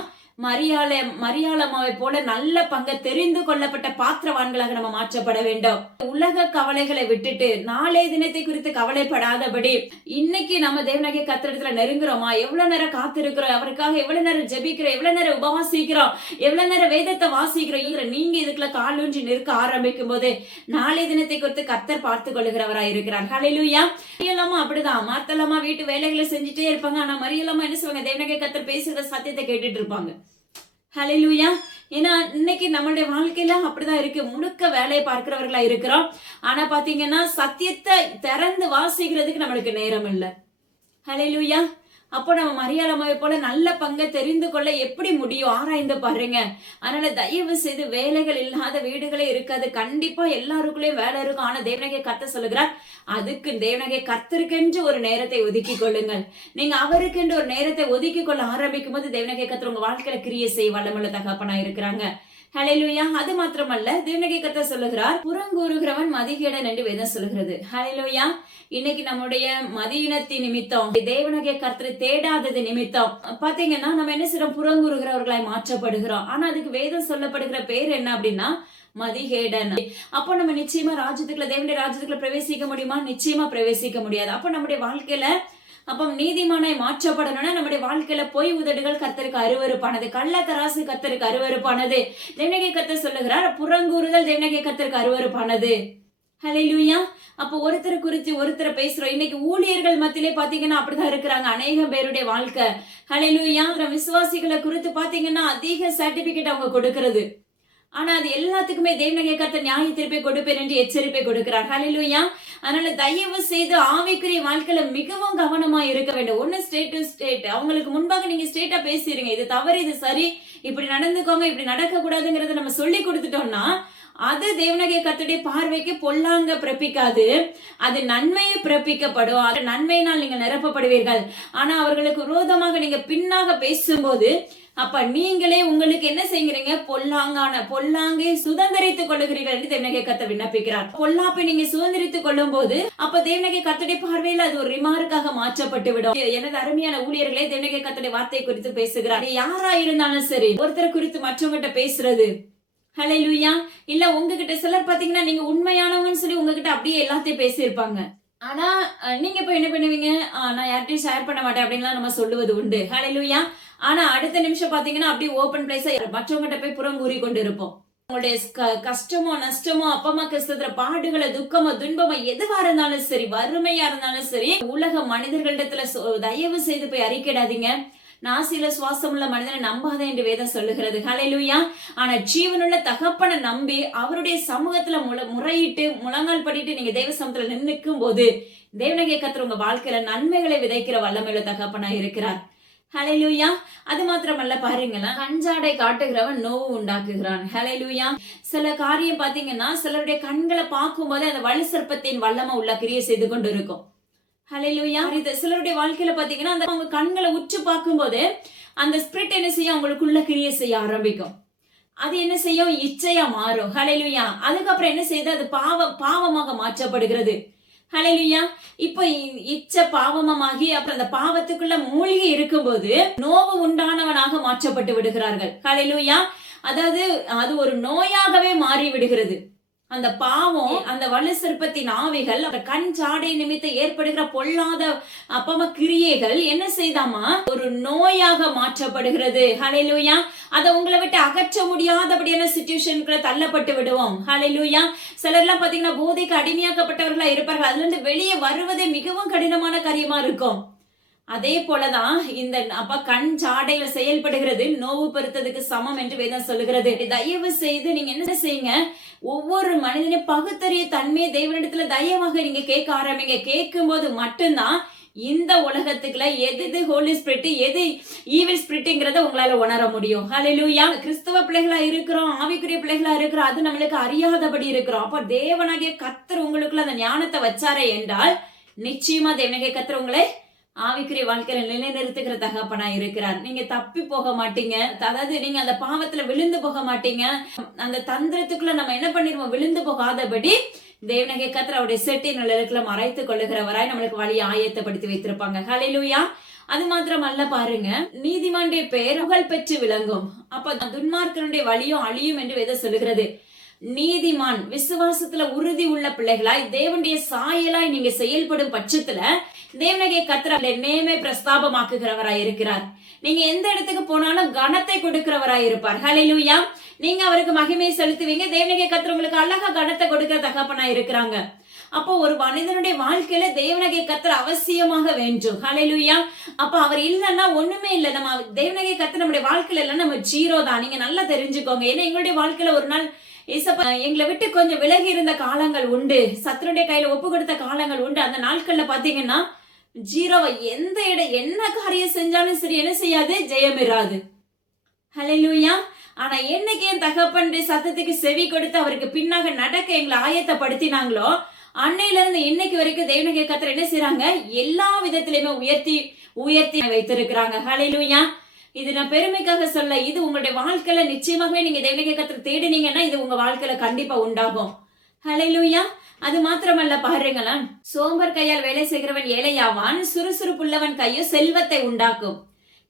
மரியாளம்மாவை போல நல்ல பங்கை தெரிந்து கொள்ளப்பட்ட பாத்திரவான்களாக நம்ம மாற்றப்பட வேண்டும். உலக கவலைகளை விட்டுட்டு நாளைய தினத்தை குறித்து கவலைப்படாதபடி இன்னைக்கு நம்ம தேவனாகிய கர்த்தரிடத்துல நெருங்குறோமா, எவ்வளவு நேரம் காத்திருக்கிறோம், அவருக்காக எவ்வளவு நேரம் ஜெபிக்கிறோம், எவ்வளவு நேரம் உபவாசிக்கிறோம், எவ்வளவு நேரம் வேதத்தை வாசிக்கிறோம். நீங்க இதுக்குள்ள காலூன்றி நிற்க ஆரம்பிக்கும் போது நாளைய தினத்தை குறித்து கர்த்தர் பார்த்து கொள்ளுகிறவராய் இருக்கிறார். ஹல்லேலூயா. மரியலாமா அப்படிதான், மார்த்தலாமா வீட்டு வேலைகளை செஞ்சுட்டே இருப்பாங்க, ஆனா மரியலாமா என்ன சொல்லுவாங்க, தேவனாகிய கர்த்தர் பேசுகிற சத்தியத்தை கேட்டுட்டு இருப்பாங்க. ஹல்லேலூயா. ஏன்னா இன்னைக்கு நம்மளுடைய வாழ்க்கையில அப்படிதான் இருக்கு, முழுக்க வேலையை பார்க்கிறவர்களா இருக்கிறோம். ஆனா பாத்தீங்கன்னா சத்தியத்தை திறந்து வாசிக்கிறதுக்கு நம்மளுக்கு நேரம் இல்லை. ஹல்லேலூயா. அப்போ நம்ம மரியாளம்மாவை போல நல்ல பங்கை தெரிந்து கொள்ள எப்படி முடியும்? ஆராய்ந்து பாருங்க. அதனால தயவு செய்து வேலைகள் இல்லாத வீடுகளே இருக்காது. கண்டிப்பா எல்லாருக்குள்ளயும் வேலை இருக்கும். ஆனா தேவனாகிய கர்த்தர் சொல்லுகிறார், அதுக்கு தேவனாகிய கர்த்தருக்கென்று ஒரு நேரத்தை ஒதுக்கி கொள்ளுங்கள். நீங்க அவருக்கென்று ஒரு நேரத்தை ஒதுக்கி கொள்ள ஆரம்பிக்கும் போது தேவனாகிய கர்த்தர் உங்க வாழ்க்கையில கிரியை செய்ய வல்லமுள்ள தகப்பனா இருக்கிறாங்க. ஹல்லேலூயா. அது மாத்திரமல்ல, தேவனாகிய கர்த்தர் சொல்லுகிறார், புறங்கூறுகிறவன் மதிகேடன் என்று வேதம் சொல்லுகிறது. ஹல்லேலூயா. இன்னைக்கு நம்முடைய மதியினத்தின் நிமித்தம், தேவனாகிய கர்த்தரை தேடாதது நிமித்தம் பாத்தீங்கன்னா நம்ம என்ன செய்யறோம், புறங்கூறுகிறவர்களாய் மாற்றப்படுகிறோம். ஆனா அதுக்கு வேதம் சொல்லப்படுகிற பேர் என்ன அப்படின்னா மதிகேடன். அப்போ நம்ம நிச்சயமா ராஜ்யத்துக்குள்ள, தேவனுடைய ராஜ்யத்துக்குள்ள பிரவேசிக்க முடியுமா? நிச்சயமா பிரவேசிக்க முடியாது. அப்போ நம்முடைய வாழ்க்கையில அப்ப நீதிமானாய் மாற்றப்படணும்னா நம்முடைய வாழ்க்கையில பொய் உதடுகள் கர்த்தருக்கு அருவருப்பானது, கள்ள தராசு கர்த்தருக்கு அருவருப்பானது. தேவனாகிய கர்த்தர் சொல்லுகிறார், புறங்கூறுதல் தேவனாகிய கர்த்தருக்கு அருவருப்பானது. ஹல்லேலூயா. அப்போ ஒருத்தரை குறித்து ஒருத்தரை பேசுறோம். இன்னைக்கு ஊழியர்கள் மத்தியிலே பாத்தீங்கன்னா அப்படிதான் இருக்கிறாங்க அநேக பேருடைய வாழ்க்கை. ஹல்லேலூயா. விசுவாசிகளை குறித்து பாத்தீங்கன்னா அதிக சர்டிபிகேட் அவங்க கொடுக்கிறது. ஆனா அது எல்லாத்துக்குமே தேவனாகிய கர்த்தர் நியாய தீர்ப்பை கொடுப்பேன் என்று எச்சரிப்பை கொடுக்கிறார். ஹல்லேலூயா. அதனால தயவு செய்து ஆவிக்குரிய வாழ்க்கையில மிகவும் கவனமா இருக்க வேண்டும். ஒன்னு ஸ்டேட் டு ஸ்டேட், அவங்களுக்கு முன்பாக நீங்க ஸ்டேட்டா பேசிடுங்க, இது தவறு, இது சரி, இப்படி நடந்துக்கோங்க, இப்படி நடக்க கூடாதுங்கிறத நம்ம சொல்லி கொடுத்துட்டோம்னா அது தேவனாகிய கர்த்தருடைய பார்வைக்கு பொல்லாங்க பிறப்பிக்காது, அது நன்மையை பிறப்பிக்கப்படும். அது நன்மையினால் நீங்க நிரப்பப்படுவீர்கள். ஆனா அவர்களுக்கு விரோதமாக நீங்க பின்னாக பேசும்போது அப்ப நீங்களே உங்களுக்கு என்ன செய்கிறீங்க, பொல்லாங்கை சுதந்திரித்துக் கொள்ளுகிறீர்கள் என்று தேவனாகிய கர்த்தர் விண்ணப்பிக்கிறார். பொல்லாப்பை நீங்க சுதந்திரித்துக் கொள்ளும் போது அப்ப தேவனாகிய கர்த்தருடைய பார்வையில் அது ஒரு ரிமார்க்காக மாற்றப்பட்டு விடும். எனது அருமையான ஊழியர்களே, தேவனாகிய கர்த்தருடைய வார்த்தை குறித்து பேசுகிறார். யாரா இருந்தாலும் சரி, ஒருத்தரை குறித்து மற்றவங்கிட்ட பேசுறது, ஹல்லேலூயா. இல்ல உங்ககிட்ட சிலர் பாத்தீங்கன்னா நீங்க உண்மையானவங்கன்னு சொல்லி உங்ககிட்ட அப்படியே எல்லாத்தையும் பேசியிருப்பாங்க. ஆனா நீங்க இப்ப என்ன பண்ணுவீங்க? நான் யார்கிட்டயும் ஷேர் பண்ண மாட்டேன் அப்படின்லாம் நம்ம சொல்லுவது உண்டு. ஹல்லேலூயா. ஆனா அடுத்த நிமிஷம் பாத்தீங்கன்னா அப்படியே ஓபன் பிளேஸா மற்றவங்ககிட்ட போய் புறங்கூறி கொண்டு இருப்போம். உங்களுடைய கஷ்டமோ நஷ்டமோ அப்பா அம்மா கஷ்டத்துல பாடுகளோ துக்கமோ துன்பமோ எதுவா இருந்தாலும் சரி, வறுமையா இருந்தாலும் சரி, உலக மனிதர்களிடத்துல தயவு செய்து போய் அறிக்கையிடாதீங்க. நாசில சுவாசம் உள்ள மனிதனை நம்பாத என்று வேதம் சொல்லுகிறது. ஹல்லேலூயா. ஆனா ஜீவனுள்ள தகப்பனை நம்பி அவருடைய சமூகத்துல முறையிட்டு முழங்கால் படிட்டு நீங்க தேவ சமூகத்துல நின்னுக்கும் போது தேவனாகிய கர்த்தர் உங்க வாழ்க்கையில நன்மைகளை விதைக்கிற வல்லமையுள்ள தகப்பனா இருக்கிறார். ஹல்லேலூயா. அது மாத்திரமல்ல பாருங்களேன், கஞ்சாடை காட்டுகிறவன் நோவு உண்டாக்குகிறான். ஹல்லேலூயா. சில காரியம் பாத்தீங்கன்னா சிலருடைய கண்களை பார்க்கும் போது அந்த வலு சர்ப்பத்தின் வல்லமை உள்ள கிரியை செய்து கொண்டு இருக்கும். ஹல்லேலூயா. சிலருடைய வாழ்க்கையில பாத்தீங்கன்னா அந்த அவங்க கண்களை உற்று பார்க்கும் போது அந்த ஸ்பிரிட் என்ன செய்யும், அவங்களுக்குள்ள கிரியை செய்ய ஆரம்பிக்கும். அது என்ன செய்யும், இச்சையா மாறும். ஹல்லேலூயா. அதுக்கப்புறம் என்ன செய்யுது, அது பாவமாக மாற்றப்படுகிறது. ஹல்லேலூயா. இப்போ இச்சை பாவமாகி அப்புறம் அந்த பாவத்துக்குள்ள மூழ்கி இருக்கும்போது நோவு உண்டானவனாக மாற்றப்பட்டு விடுகிறார்கள். ஹல்லேலூயா. அதாவது அது ஒரு நோயாகவே மாறி விடுகிறது. அந்த பாவம், அந்த வலு சிற்பத்தின் ஆவிகள், கண் சாடை நிமித்தம் ஏற்படுகிற பொல்லாத அப்பமா கிரியைகள் என்ன செய்தாமா ஒரு நோயாக மாற்றப்படுகிறது. ஹல்லேலூயா. அதை உங்களை விட்டு அகற்ற முடியாதபடியான சிச்சுவேஷனுக்குள்ள தள்ளப்பட்டு விடுவோம். ஹல்லேலூயா. சிலர்லாம் பாத்தீங்கன்னா போதைக்கு அடிமையாக்கப்பட்டவர்களா இருப்பார்கள். அதுல இருந்து வெளியே வருவதே மிகவும் கடினமான காரியமா இருக்கும். அதே போலதான் இந்த கண் சாடைகள் செயல்படுகிறது நோவு பெருத்ததுக்கு சமம் என்று வேதம் சொல்லுகிறது. தயவு செய்து நீங்க என்ன செய்யுங்க, ஒவ்வொரு மனிதனையும் பகுத்தறிய தன்மையை தேவனிடத்துல தயவாக நீங்க கேட்க ஆரம்பிங்க. கேட்கும் போது மட்டும்தான் இந்த உலகத்துக்குள்ள எது ஹோலி ஸ்பிரிட், எது ஈவில் ஸ்பிரிட்ங்கிறத உங்களால உணர முடியும். ஹல்லேலூயா. கிறிஸ்தவ பிள்ளைகளா இருக்கிறோம், ஆவிக்குரிய பிள்ளைகளா இருக்கிறோம், அது நம்மளுக்கு அறியாதபடி இருக்கிறோம். அப்ப தேவனாகிய கர்த்தர் உங்களுக்குள்ள அந்த ஞானத்தை வச்சாரே என்றால் நிச்சயமா தேவனாகிய கர்த்தர் உங்களை ஆவிக்குரிய வாழ்க்கையில நிலைநிறுத்துகிற தகப்பனா இருக்கிறார். நீங்க தப்பி போக மாட்டீங்க. அதாவது நீங்க அந்த பாவத்துல விழுந்து போக மாட்டீங்க. அந்த தந்திரத்துக்குள்ள நம்ம என்ன பண்ணிருவோம், விழுந்து போகாதபடி தேவனாகிய கர்த்தர் அவருடைய செட்டின் நிழலுக்குள்ள மறைத்துக் கொள்ளுகிறவராய் நம்மளுக்கு வழியை ஆயத்தப்படுத்தி வைத்திருப்பாங்க. ஹல்லேலூயா. அது மாத்திரம் அல்ல பாருங்க, நீதிமானுடைய பெயர் புகழ் பெற்று விளங்கும். அப்ப துன்மார்க்கனுடைய வழியும் அழியும் என்று வேதம் சொல்லுகிறது. நீதிமான் விசுவாசத்துல உறுதி உள்ள பிள்ளைகளாய் தேவனுடைய சாயலாய் நீங்க செயல்படும் பட்சத்துல தேவனாகிய கர்த்தர் நேமே பிரஸ்தாபமாக்குகிறவராய் இருக்கிறார். நீங்க எந்த இடத்துக்கு போனாலும் கனத்தை கொடுக்கிறவராய் இருப்பார். ஹல்லேலூயா. நீங்க அவருக்கு மகிமையை செலுத்துவீங்க. தேவனாகிய கர்த்தர் உங்களுக்கு அழகா கனத்தை கொடுக்கிற தகப்பனாய் இருக்கிறாங்க. அப்போ ஒரு மனிதனுடைய வாழ்க்கையில தேவனாகிய கர்த்தர் அவசியமாக வேண்டும். ஹல்லேலூயா. அப்ப அவர் இல்லைன்னா ஒண்ணுமே இல்லை. நம்ம தேவனாகிய கர்த்தர் நம்முடைய வாழ்க்கையில இல்லைன்னா நம்ம ஜீரோ தான். நீங்க நல்லா தெரிஞ்சுக்கோங்க. ஏன்னா எங்களுடைய வாழ்க்கையில ஒரு நாள் எங்களை விட்டு கொஞ்சம் விலகி இருந்த காலங்கள் உண்டு, சத்துருடைய கையில ஒப்பு கொடுத்த காலங்கள் உண்டு. அந்த நாட்கள்ல பாத்தீங்கன்னா ஜீரோவை என்ன காரியம் செஞ்சாலும் சரி என்ன செய்யாது, ஜெயம் இராது. ஹல்லேலூயா. ஆனா என்னைக்கு என் தகப்பன் சத்தத்துக்கு செவி கொடுத்து அவருக்கு பின்னாக நடக்க எங்களை ஆயத்தப்படுத்தினாங்களோ அன்னையில இருந்து இன்னைக்கு வரைக்கும் தேவனாகிய கர்த்தர் என்ன செய்யறாங்க, எல்லா விதத்திலுமே உயர்த்தி உயர்த்தி வைத்திருக்கிறாங்க. ஹல்லேலூயா. இது நான் பெருமைக்காக சொல்ல, இது உங்களுடைய வாழ்க்கையில நிச்சயமாகவே நீங்க தேவனாகிய கர்த்தரை தேடினீங்கன்னா இது உங்க வாழ்க்கையில கண்டிப்பா உண்டாகும். ஹல்லேலூயா. அது மாத்திரமல்ல பாருங்களேன், சோம்பர் கையால் வேலை செய்கிறவன் ஏழையாவான், சுறுசுறுப்புள்ளவன் கையோ செல்வத்தை உண்டாக்கும்.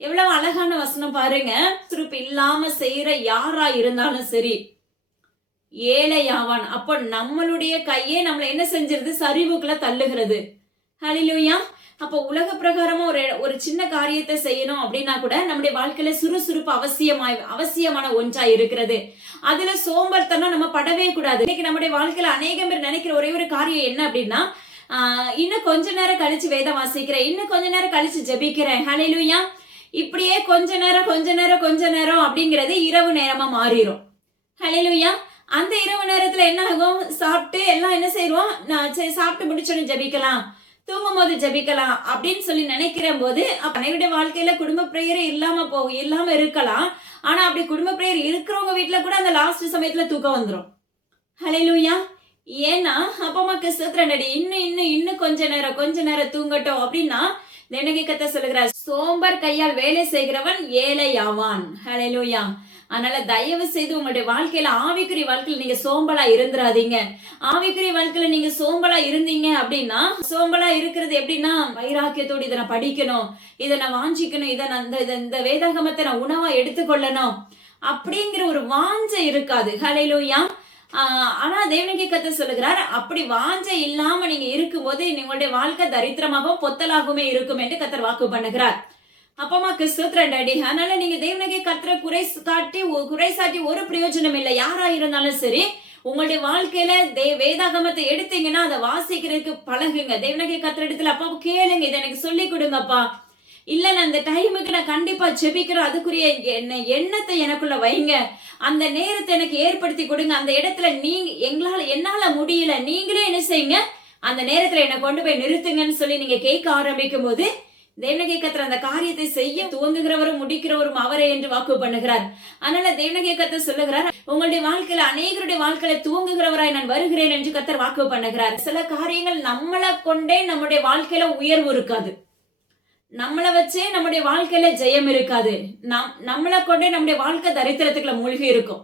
எவ்வளவு அழகான வசனம் பாருங்க. சுறுசுறுப்பு இல்லாம செய்யற யாரா இருந்தாலும் சரி ஏழையாவான். அப்ப நம்மளுடைய கையே நம்மள என்ன செஞ்சிருது, சரிவுக்குள்ள தள்ளுகிறது. ஹல்லேலூயா. அப்போ உலக பிரகாரமா ஒரு சின்ன காரியத்தை செய்யணும் அப்படின்னா கூட நம்முடைய வாழ்க்கையில சுறுசுறுப்பு அவசியமான ஒன்றா இருக்கிறது. அதுல சோம்பர்த்தனம் நம்ம படவே கூடாது. இன்னைக்கு நம்முடைய வாழ்க்கையில அநேகம் பேர் நினைக்கிற ஒரே ஒரு காரியம் என்ன அப்படின்னா, இன்னும் கொஞ்ச நேரம் கழிச்சு வேதம் வாசிக்கிறேன், இன்னும் கொஞ்ச நேரம் கழிச்சு ஜெபிக்கிறேன். ஹல்லேலூயா. இப்படியே கொஞ்ச நேரம் அப்படிங்கிறது இரவு நேரமா மாறிடும். ஹல்லேலூயா. அந்த இரவு நேரத்துல என்ன ஆகும், சாப்பிட்டு எல்லாம் என்ன செய்வோம், சாப்பிட்டு முடிச்சோன்னு ஜெபிக்கலாம், தூங்கும் போது ஜபிக்கலாம் அப்படின்னு சொல்லி நினைக்கிற போது அனைவருடைய வாழ்க்கையில குடும்ப பிரேயரே இல்லாம இருக்கலாம். ஆனா அப்படி குடும்ப பிரேயர் இருக்கிறவங்க வீட்டுல கூட அந்த லாஸ்ட் சமயத்துல தூக்கம் வந்துடும். ஹல்லேலூயா. ஏன்னா அப்பா அம்மாக்கு சோத்திரம், இன்னும் கொஞ்ச நேரம் தூங்கட்டும் அப்படின்னா தேவனாகிய கர்த்தர் சொல்லுகிறார், சோம்பர் கையால் வேலை செய்கிறவன் ஏழையாவான். ஹல்லேலூயா. அதனால தயவு செய்து உங்களுடைய வாழ்க்கையில ஆவிக்குரிய வாழ்க்கையில நீங்க சோம்பலா இருந்துராதீங்க. ஆவிக்குரிய வாழ்க்கையில நீங்க சோம்பலா இருந்தீங்க அப்படின்னா, சோம்பலா இருக்கிறது எப்படின்னா, வைராக்கியத்தோடு இதை நான் படிக்கணும், இதை நான் வாஞ்சிக்கணும், இந்த வேதாகமத்தை நான் உணவா எடுத்துக்கொள்ளணும் அப்படிங்கிற ஒரு வாஞ்சை இருக்காது. ஹல்லேலூயா. ஆனா தேவனுக்கே கர்த்தர் சொல்லுகிறார், அப்படி வாஞ்சை இல்லாம நீங்க இருக்கும்போது உங்களுடைய வாழ்க்கை தரித்திரமாகவும் பொத்தலாகவுமே இருக்கும் என்று கர்த்தர் வாக்கு பண்ணுகிறார். அப்பமாக்கு ஸ்தோத்திரம் டாடி. அதனால நீங்க தேவனுக்கே கர்த்தரை குறை சாட்டி ஒரு பிரயோஜனம் இல்லை. யாரா இருந்தாலும் சரி, உங்களுடைய வாழ்க்கையில வேதாகமத்தை எடுத்தீங்கன்னா அதை வாசிக்கிறதுக்கு பழகுங்க. தேவனுக்கே கர்த்தர் இடத்துல அப்பா கேளுங்க, இதை எனக்கு சொல்லி கொடுங்கப்பா. இல்ல நான் அந்த டைமுக்கு நான் கண்டிப்பா ஜெபிக்கிறேன், அதுக்குரிய எண்ணத்தை எனக்குள்ள வைங்க, அந்த நேரத்தை எனக்கு ஏற்படுத்தி கொடுங்க. அந்த இடத்துல என்னால முடியல, நீங்களே என்ன செய்யுங்க, அந்த நேரத்துல என்னை கொண்டு போய் நிறுத்துங்கன்னு சொல்லி நீங்க கேட்க ஆரம்பிக்கும் போது தேவனுக்கே கர்த்தர் அந்த காரியத்தை செய்ய துவங்குகிறவரும் முடிக்கிறவரும் அவரே என்று வாக்கு பண்ணுகிறார். அதனால தேவனுக்கே கர்த்தர் சொல்லுகிறார், உங்களுடைய வாழ்க்கையில அநேகருடைய வாழ்க்கையில துவங்குகிறவராய் நான் வருகிறேன் என்று கர்த்தர் வாக்கு பண்ணுகிறார். சில காரியங்கள் நம்மளை கொண்டே நம்முடைய வாழ்க்கையில உயர்வு இருக்காது, நம்மளை வச்சே நம்முடைய வாழ்க்கையில ஜெயம் இருக்காது, நம்மளை கொண்டே நம்முடைய வாழ்க்கை தரித்திரத்துக்குள்ள மூழ்கி இருக்கும்.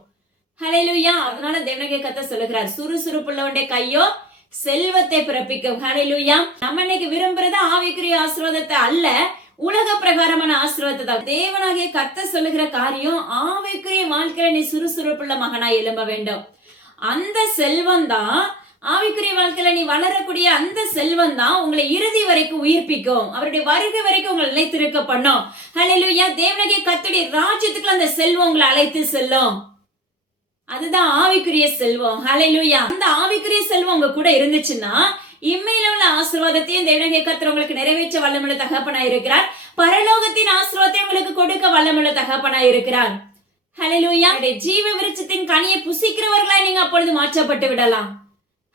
ஹல்லேலூயா. அதனால தேவனுக்கே கர்த்தர் சொல்லுகிறார், சுறுசுறுப்புள்ளவனுடைய கையோ செல்வத்தை பிறப்பிக்கும். ஹல்லேலூயா. நம்ம இன்னைக்கு விரும்புறது ஆவிக்குரிய ஆசீர்வாதத்தை அல்ல, உலக பிரகாரமான ஆசீர்வாதத்தை தான். தேவனாகிய கர்த்தர் சொல்லுகிற காரியம், ஆவிக்குரிய வாழ்க்கையில நீ சுறுசுறுப்புள்ள மகனாய் எழும்ப வேண்டும். அந்த செல்வம் தான், ஆவிக்குரிய வாழ்க்கையில நீ வளரக்கூடிய அந்த செல்வம் தான் உங்களை இறுதி வரைக்கும் உயிர்ப்பிக்கும், அவருடைய வருகை வரைக்கும் உங்களை நிலைத்திருக்க பண்ணும். ஹல்லேலூயா. தேவனாகிய கர்த்தருடைய ராஜ்யத்துக்குள்ள அந்த செல்வம் உங்களை அழைத்து செல்லும். அதுதான் ஆவிக்குரிய செல்வம். ஹல்லேலூயா. அந்த ஆவிக்குரிய செல்வம் உங்க கூட இருந்துச்சுன்னா இம்மையில உள்ள ஆசீர்வாதத்தையும் தேவனாகிய கர்த்தர் உங்களுக்கு நிறைவேற்ற வல்லமுள்ள தகப்பனாய் இருக்கிறார். பரலோகத்தின் ஆசீர்வாதத்தை உங்களுக்கு கொடுக்க வல்லமுள்ள தகப்பனாய் இருக்கிறார். ஹல்லேலூயா. ஜீவ விருட்சத்தின் கனியை புசிக்கிறவர்களாய் நீங்க அப்பொழுது மாற்றப்பட்டு விடலாம்.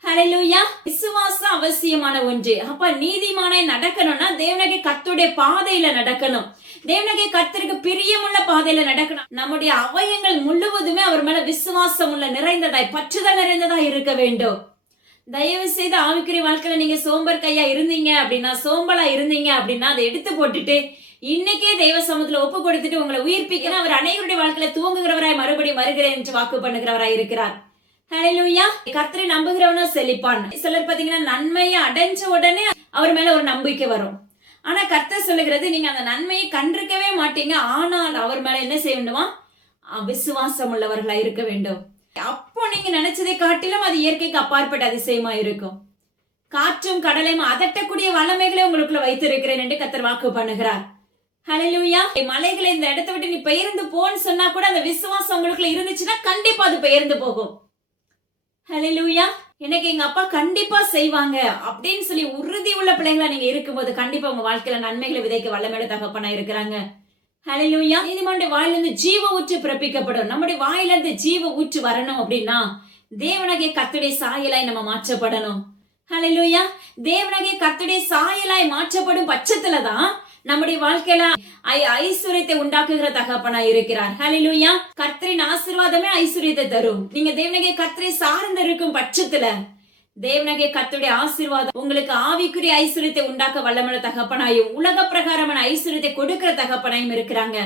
ஹல்லேலூயா. விசுவாசம் அவசியமான ஒன்று. அப்ப நீதிமானாய் நடக்கணும்னா தேவனாகிய கர்த்தருடைய பாதையில நடக்கணும், தேவனாகிய கர்த்தருக்கு பிரியமுள்ள பாதையில நடக்கணும். நம்முடைய அவயங்கள் முழுவதுமே அவர் மேல விசுவாசம் உள்ள நிறைந்ததாய் பற்றுதல் நிறைந்ததாய் இருக்க வேண்டும். தயவு செய்து ஆவிக்குரிய வாழ்க்கையில நீங்க சோம்பர் கையா இருந்தீங்க அப்படின்னா, சோம்பலா இருந்தீங்க அப்படின்னா அதை எடுத்து போட்டுட்டு இன்னைக்கே தெய்வ சமூகத்துல ஒப்பு கொடுத்துட்டு உங்களை உயிர்ப்பிக்க அவர் அநேகருடைய வாழ்க்கையில துவங்குகிறவராய் மறுபடியும் வருகிறேன் என்று வாக்கு பண்ணுகிறவராய் இருக்கிறார். ஹல்லேலூயா. கர்த்தரை நம்புகிறவனா செழிப்பான். சிலர் பாத்தீங்கன்னா நன்மையை அடைஞ்ச உடனே அவர் மேல ஒரு நம்பிக்கை வரும். ஆனா கர்த்தர் சொல்லுகிறது, நீங்க அந்த நன்மையை கண்டிருக்கவே மாட்டீங்க, ஆனால் அவர் மேல என்ன செய்ய வேண்டுமா, விசுவாசம் உள்ளவர்களா இருக்க வேண்டும். அப்போ நீங்க நினைச்சதை காட்டிலும் அது இயற்கைக்கு அப்பாற்பட்ட அதிசயமா இருக்கும். காற்றும் கடலையும் அதட்டக்கூடிய வல்லமைகளை உங்களுக்குள்ள வைத்திருக்கிறேன் என்று கர்த்தர் வாக்கு பண்ணுகிறார். ஹல்லேலூயா. மலைகளை இந்த இடத்தை விட்டு நீ பெயர்ந்து போன்னு சொன்னா கூட அந்த விசுவாசம் உங்களுக்குள்ள இருந்துச்சுன்னா கண்டிப்பா அது பெயர்ந்து போகும். ஹல்லேலூயா. எனக்கு எங்க அப்பா கண்டிப்பா செய்வாங்க அப்படின்னு சொல்லி உறுதி உள்ள பிள்ளைங்களா நீங்க இருக்கும்போது கண்டிப்பா உங்க வாழ்க்கையில நன்மைகளை விதைக்க வல்லமையுள்ள தகப்பனா இருக்கிறாங்க. ஹல்லேலூயா. நீதிமானுடைய வாயிலிருந்து ஜீவ ஊற்று பிறப்பிக்கப்படும். நம்முடைய வாயிலிருந்து ஜீவ ஊற்று வரணும் அப்படின்னா தேவனாகிய கர்த்தருடைய சாயலாய் நம்ம மாற்றப்படணும். ஹல்லேலூயா. தேவனாகிய கர்த்தருடைய சாயலாய் மாற்றப்படும் பட்சத்துலதான் நம்முடைய வாழ்க்கையில ஐஸ்வர்யத்தை உண்டாக்குகிற தகப்பனா இருக்கிறார். ஹல்லேலூயா. கர்த்தரின் ஆசீர்வாதமே ஐஸ்வர்யத்தை தரும். நீங்க தேவனாகிய கர்த்தரை சார்ந்து இருக்கும் பட்சத்துல தேவனாகிய கர்த்தருடைய ஆசீர்வாதம் உங்களுக்கு ஆவிக்குரிய ஐஸ்வர்யத்தை உண்டாக்க வல்லமுள்ள தகப்பனாயும் உலக பிரகாரமான ஐஸ்வர்யத்தை கொடுக்கிற தகப்பனாயும் இருக்கிறாங்க.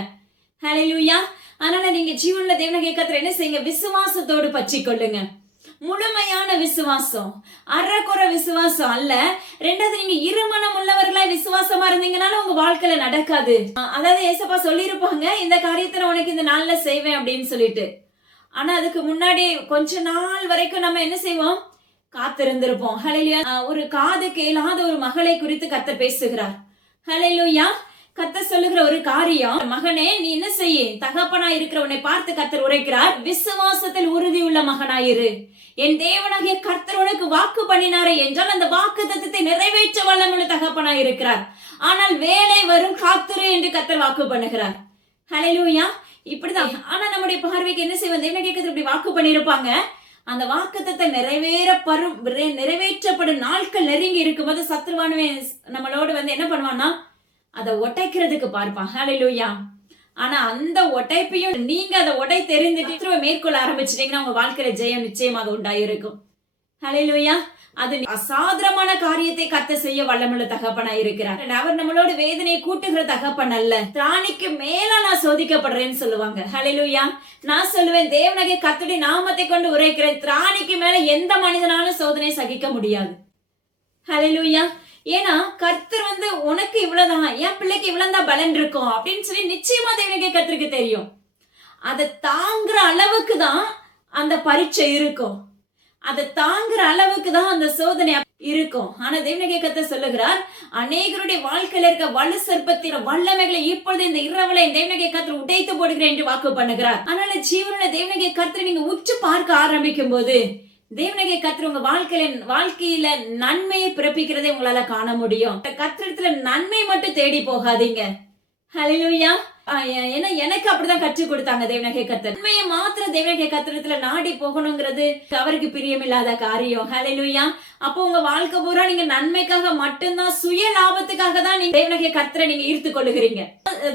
ஹல்லேலூயா. அதனால நீங்க ஜீவன்ல தேவனாகிய கர்த்தரை என்ன செய்யுங்க, விசுவாசத்தோடு பற்றி கொள்ளுங்க. முழுமையான விசுவாசம், அறக்குறை விசுவாசம் அல்ல. ரெண்டாவது, நீங்க இருமனம் உள்ளவர்களாய் விசுவாசமா இருந்தீங்கனாலும் உங்க வாழ்க்கையில நடக்காது. அதாவது ஏசப்பா சொல்லிருப்பாங்க, இந்த காரியத்தை உனக்கு இந்த நாள்ல செய்வேன் அப்படின்னு சொல்லிட்டு. ஆனா அதுக்கு முன்னாடி கொஞ்ச நாள் வரைக்கும் நம்ம என்ன செய்வோம், காத்திருந்திருப்போம். ஹல்லேலூயா. ஒரு காது கேளாத ஒரு மகளை குறித்து கர்த்தர் பேசுகிறார். ஹல்லேலூயா. கர்த்தர் சொல்லுகிற ஒரு காரியம், மகனே நீ என்ன செய்ய, தகப்பனா இருக்கிற உன்னை பார்த்து கர்த்தர் உரைக்கிறார், விசுவாசத்தில் உறுதி உள்ள மகனாயிரு. என் தேவனாகிய கர்த்தர் உனக்கு வாக்கு பண்ணினாரே என்றால் அந்த வாக்கு தத்தத்தை நிறைவேற்ற வல்லமுள்ள தகப்பனாய் இருக்கிறார். ஆனால் வேலை வரும், காத்துரு என்று கர்த்தர் வாக்கு பண்ணுகிறார். ஹல்லேலூயா. இப்படிதான். ஆனா நம்முடைய பார்வைக்கு என்ன செய்வோம், தேவனாகிய கர்த்தர் இப்படி வாக்கு பண்ணிருப்பாங்க, அந்த வாக்குத்தத்தை நிறைவேற்றப்படும் நாட்கள் நெருங்கி இருக்கும்போது சத்ருவானவே நம்மளோடு வந்து என்ன பண்ணுவான்னா அதை ஒட்டைக்கிறதுக்கு பார்ப்பான். ஹல்லேலூயா. ஆனா அந்த ஒட்டைப்பையும் நீங்க அதை உடை தெரிந்துட்டு மேற்கொள்ள ஆரம்பிச்சிட்டீங்கன்னா உங்க வாழ்க்கையில ஜெயம் நிச்சயமாக உண்டாயிருக்கும். ஹல்லேலூயா. அது அசாதாரணமான காரியத்தை கர்த்தர் செய்ய வல்லமுள்ள தகப்பனா இருக்கிறார். அவர் நம்மளோட வேதனையை கூட்டுகிற தகப்பன் அல்ல. திராணிக்கு மேல நான் சோதிக்கப்படுறேன்னு சொல்லுவாங்க. ஹல்லேலூயா. நான் சொல்லுவேன், தேவனாகிய கர்த்தருடைய நாமத்தை கொண்டு உரைக்கிறேன், திராணிக்கு மேல எந்த மனிதனாலும் சோதனை சகிக்க முடியாது. ஹல்லேலூயா. ஏன்னா கர்த்தர் வந்து உனக்கு இவ்வளவுதான், என் பிள்ளைக்கு இவ்வளவுதான் பலன் இருக்கும் அப்படின்னு சொல்லி நிச்சயமா தேவனாகிய கர்த்தருக்கு தெரியும். அதை தாங்குற அளவுக்கு தான் அந்த பரீட்சை இருக்கும். அதை தாங்குற அளவுக்கு தான் அந்த சோதனை இருக்கும். ஆனா தேவனாகிய கர்த்தர் சொல்லுகிறார், அநேகருடைய வாழ்க்கையில இருக்க வலு சர்ப்பத்தின் வல்லமைகளை இப்பொழுது இந்த இரவுல தேவனாகிய கர்த்தர் உடைத்து போடுகிறேன் என்று வாக்கு பண்ணுகிறார். அதனால ஜீவனுள்ள தேவனாகிய கர்த்தரை நீங்க உற்று பார்க்க ஆரம்பிக்கும் போது தேவனாகிய கர்த்தர் உங்க வாழ்க்கையில நன்மையை பிறப்பிக்கிறதை உங்களால காண முடியும். கர்த்தரிடத்துல நன்மை மட்டும் தேடி போகாதீங்க. ஹல்லேலூயா. ஏன்னா எனக்கு அப்படிதான் கற்றுக் கொடுத்தாங்க தேவனாகிய கர்த்தர். நன்மையை மாத்திரம் தேவனாகிய கர்த்தரிடத்துல நாடி போகணுங்கிறது அவருக்கு பிரியமில்லாத காரியம். ஹல்லேலூயா. அப்போ உங்க வாழ்க்கை பூரா நீங்க நன்மைக்காக மட்டும்தான், சுய லாபத்துக்காக தான் நீங்க தேவனாகிய கர்த்தரை நீங்க ஈர்த்து கொள்ளுகிறீங்க.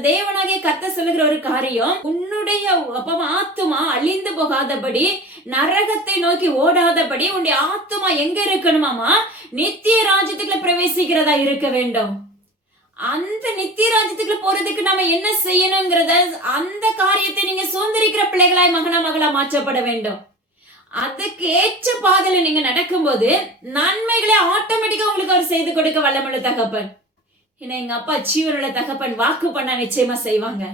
தேவனாகிய கர்த்தர் சொல்லுகிற ஒரு காரியம், உன்னுடைய ஆத்துமா அழிந்து போகாதபடி, நரகத்தை நோக்கி ஓடாதபடி உன்னுடைய ஆத்துமா எங்க இருக்கணுமாமா? நித்திய ராஜ்யத்துக்குள்ள பிரவேசிக்கிறதா இருக்க வேண்டும். அந்த நித்திய ராஜ்யத்துக்குள்ள போறதுக்கு நாம என்ன செய்யணுங்கிறத, அந்த காரியத்தை நீங்க சுதந்திரிக்கிற பிள்ளைகளாய் மகளா மாற்றப்பட வேண்டும். அதுக்கு ஏற்ற பாதையில நீங்க நடக்கும்போது நன்மைகளை ஆட்டோமேட்டிக்கா உங்களுக்கு அவர் செய்து கொடுக்க வல்லமுள்ள தகப்பன். ஏன்னா எங்க அப்பா ஜீவனுள்ள தகப்பன் வாக்கு பண்ணா நிச்சயமா செய்வாங்க.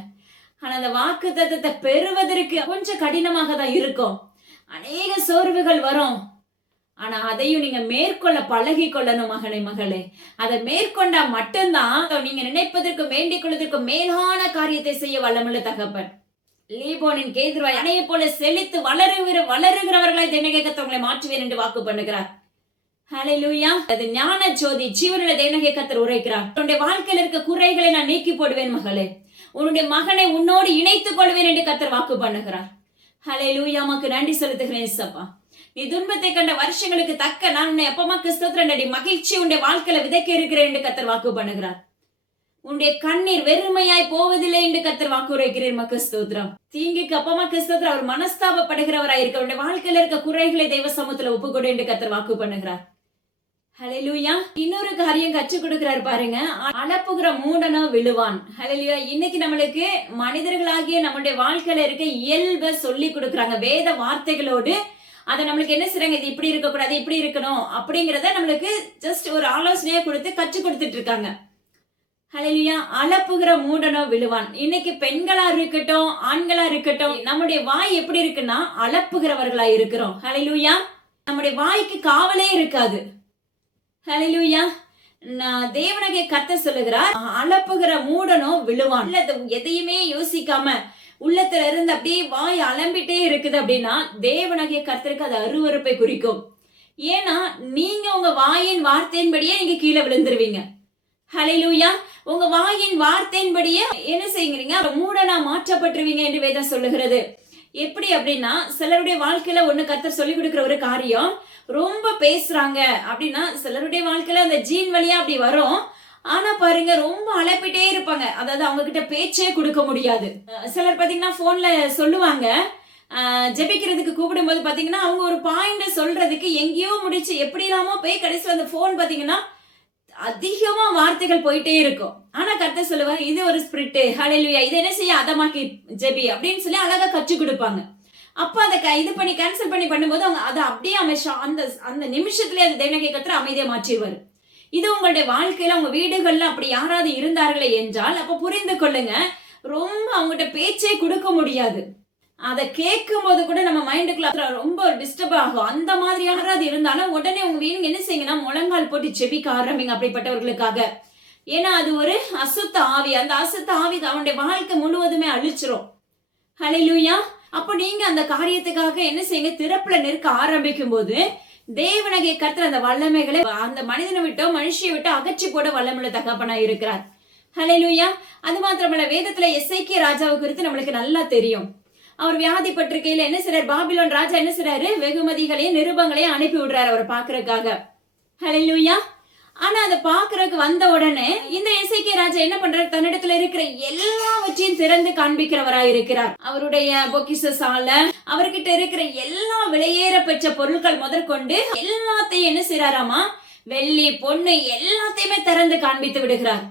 ஆனா அந்த வாக்கு தத்தத்தை பெறுவதற்கு கொஞ்சம் கடினமாக தான் இருக்கும். அநேக சோர்வுகள் வரும். ஆனா அதையும் நீங்க மேற்கொள்ள பழகி கொள்ளணும் மகனே, மகளே. அதை மேற்கொண்டா மட்டும்தான் நீங்க நினைப்பதற்கு வேண்டிக் கொள்வதற்கு மேலான காரியத்தை செய்ய வல்லமுள்ள தகப்பன். லீபோனின் கேதுருவாய் அணையை போல செழித்து வளருகிறவர்களாய் தேவனாகிய கர்த்தர் உங்களை மாற்றுவேன் என்று வாக்கு பண்ணுகிறார். ஹல்லேலூயா. அது ஞான ஜோதி ஜீவனுள்ள தேவனாகிய கர்த்தர் உரைக்கிறார். உன்னுடைய வாழ்க்கையில் இருக்க குறைகளை நான் நீக்கி போடுவேன் மகளே. உன்னுடைய மகனை உன்னோடு இணைத்துக் கொள்வேன் என்று கர்த்தர் வாக்கு பண்ணுகிறார். ஹல்லேலூயா. உமக்கு நன்றி செலுத்துகிறேன் இயேசப்பா. நீ துன்பத்தை கண்ட வருஷங்களுக்கு தக்க நான் உன்னை அப்பமாக்கு ஸ்தோத்திரம் நடி மகிழ்ச்சி உன்னுடைய வாழ்க்கையில விதைக்க இருக்கிறேன் என்று கர்த்தர் வாக்கு பண்ணுகிறார். உன்னுடைய கண்ணீர் வெறுமையாய் போவதில்லை என்று கர்த்தர் வாக்கு உரைக்கிறேன். மக்கு ஸ்தோத்திரம். தீங்குக்கு அப்பமாக்கு ஸ்தோத்திரம். அவர் மனஸ்தாபப்படுகிறவராய் இருக்க உன்னுடைய வாழ்க்கையில இருக்க குறைகளை தெய்வ சமூகத்துல ஒப்புக்கொடு என்று கர்த்தர் வாக்கு பண்ணுகிறார். ஹல்லேலூயா. இன்னொரு காரியம் கற்றுக் கொடுக்கிறார் பாருங்க, அளப்புகிற மூடனோ விழுவான். ஹல்லேலூயா. இன்னைக்கு நம்மளுக்கு மனிதர்களாகிய நம்மளுடைய வாழ்க்கையில இருக்க இயல்பை சொல்லி கொடுக்குறாங்க வேத வார்த்தைகளோடு. அதை நம்மளுக்கு என்ன செய்றாங்க, இது இப்படி இருக்க கூடாது, இப்படி இருக்கணும் அப்படிங்கறத நம்மளுக்கு ஜஸ்ட் ஒரு ஆலோசனையா கொடுத்து கற்றுக் கொடுத்துட்டு இருக்காங்க. ஹல்லேலூயா. அளப்புகிற மூடனோ விழுவான். இன்னைக்கு பெண்களா இருக்கட்டும், ஆண்களா இருக்கட்டும், நம்முடைய வாய் எப்படி இருக்குன்னா அளப்புகிறவர்களா இருக்கிறோம். ஹல்லேலூயா. நம்முடைய வாய்க்கு காவலே இருக்காது. ஹல்லேலூயா. தேவனாகிய கர்த்தர் சொல்லுகிறார், அளப்புகிற மூடனோ விழுவான். எதையுமே யோசிக்காம உள்ளத்துல இருந்து அப்படியே வாய் அலம்பிட்டே இருக்குது அப்படின்னா தேவனாகிய கர்த்தருக்கு அது அருவருப்பை குறிக்கும். ஏன்னா நீங்க உங்க வாயின் வார்த்தையின்படியே நீங்க கீழே விழுந்துருவீங்க. ஹல்லேலூயா. உங்க வாயின் வார்த்தையின்படியே என்ன செய்யுறீங்க, மூடனா மாற்றப்பட்டுருவீங்க என்று வேதம் சொல்லுகிறது. எப்படி அப்படின்னா, சிலருடைய வாழ்க்கையில ஒண்ணு கர்த்தர் சொல்லி கொடுக்கிற ஒரு காரியம், ரொம்ப பேசுறாங்க அப்படின்னா சிலருடைய வாழ்க்கையில அந்த ஜீன் வழியா அப்படி வரும். ஆனா பாருங்க, ரொம்ப அழைப்பிட்டே இருப்பாங்க. அதாவது அவங்க கிட்ட பேச்சே கொடுக்க முடியாது. சிலர் பாத்தீங்கன்னா போன்ல சொல்லுவாங்க, ஜெபிக்கிறதுக்கு கூப்பிடும் போது பாத்தீங்கன்னா அவங்க ஒரு பாயிண்ட் சொல்றதுக்கு எங்கேயோ முடிச்சு எப்படி இல்லாமோ போய் கடைசியில் அந்த போன் பாத்தீங்கன்னா அதிகமா வார்த்தைகள் போயிட்டே இருக்கும். ஆனா கர்த்தர் சொல்லுவார், இது ஒரு ஸ்பிரிட். ஹல்லேலூயா. இது என்ன செய்ய, அதமாக்கி ஜெபி அப்படின்னு சொல்லி அழகா கற்றுக் கொடுப்பாங்க. அப்ப அதை இது பண்ணி கேன்சல் பண்ணி பண்ணும்போது அவங்க அதை அப்படியே அந்த நிமிஷத்துல அது தேவனாகிய கர்த்தர் அமைதியா மாற்றிடுவாரு. இது உங்களுடைய வாழ்க்கையில உங்க வீடுகள்ல அப்படி யாராவது இருந்தார்களே என்றால் அப்ப புரிந்து கொள்ளுங்க, ரொம்ப அவங்ககிட்ட பேச்சே கொடுக்க முடியாது. அதை கேட்கும் போது கூட நம்ம மைண்டுக்குள்ள ரொம்ப டிஸ்டர்ப் ஆகும். அந்த மாதிரியான இருந்தாலும் உடனே உங்க வீடுங்க என்ன செய்யுங்கன்னா முழங்கால் போட்டு ஜெபிக்க ஆரம்பிங்க அப்படிப்பட்டவர்களுக்காக. ஏன்னா அது ஒரு அசுத்த ஆவி. அந்த அசுத்த ஆவி அவனுடைய வாழ்க்கை முழுவதுமே அழிச்சிரும். ஹல்லேலூயா. அப்ப நீங்க அந்த காரியத்துக்காக என்ன செய்யுங்க, திறப்புல நிற்க ஆரம்பிக்கும் போது தேவனாகிய கர்த்தர் அந்த வல்லமைகளை அந்த மனிதனை விட்டோ மனுஷியை விட்டோ அகற்றி போட வல்லமுள்ள தகப்பனா இருக்கிறார். ஹல்லேலூயா. அது மாத்திரமல்ல, வேதத்துல எசேக்கியா ராஜாவை குறித்து நம்மளுக்கு நல்லா தெரியும். அவர் வியாதிப்பட்டிருக்கையில என்ன செய்றாரு, பாபிலோன் ராஜா என்ன செய்றாரு, வெகுமதிகளையும் நிருபங்களையும் அனுப்பி விடுறாரு அவர் பாக்குறதுக்காக. ஹல்லேலூயா. ஆனா அதை பாக்குறதுக்கு வந்த உடனே இந்த எசேக்கியா ராஜா என்ன பண்றாரு, தன்னிடத்துல இருக்கிற எல்லாவற்றையும் திறந்து காண்பிக்கிறவராய் இருக்கிறார். அவருடைய பொக்கிஷசால, அவர்கிட்ட இருக்கிற எல்லா விலையேற பெற்ற பொருட்கள் முதற்கொண்டு எல்லாத்தையும் என்ன செய்யறாராமா, வெள்ளி பொண்ணு எல்லாத்தையுமே திறந்து காண்பித்து விடுகிறார்.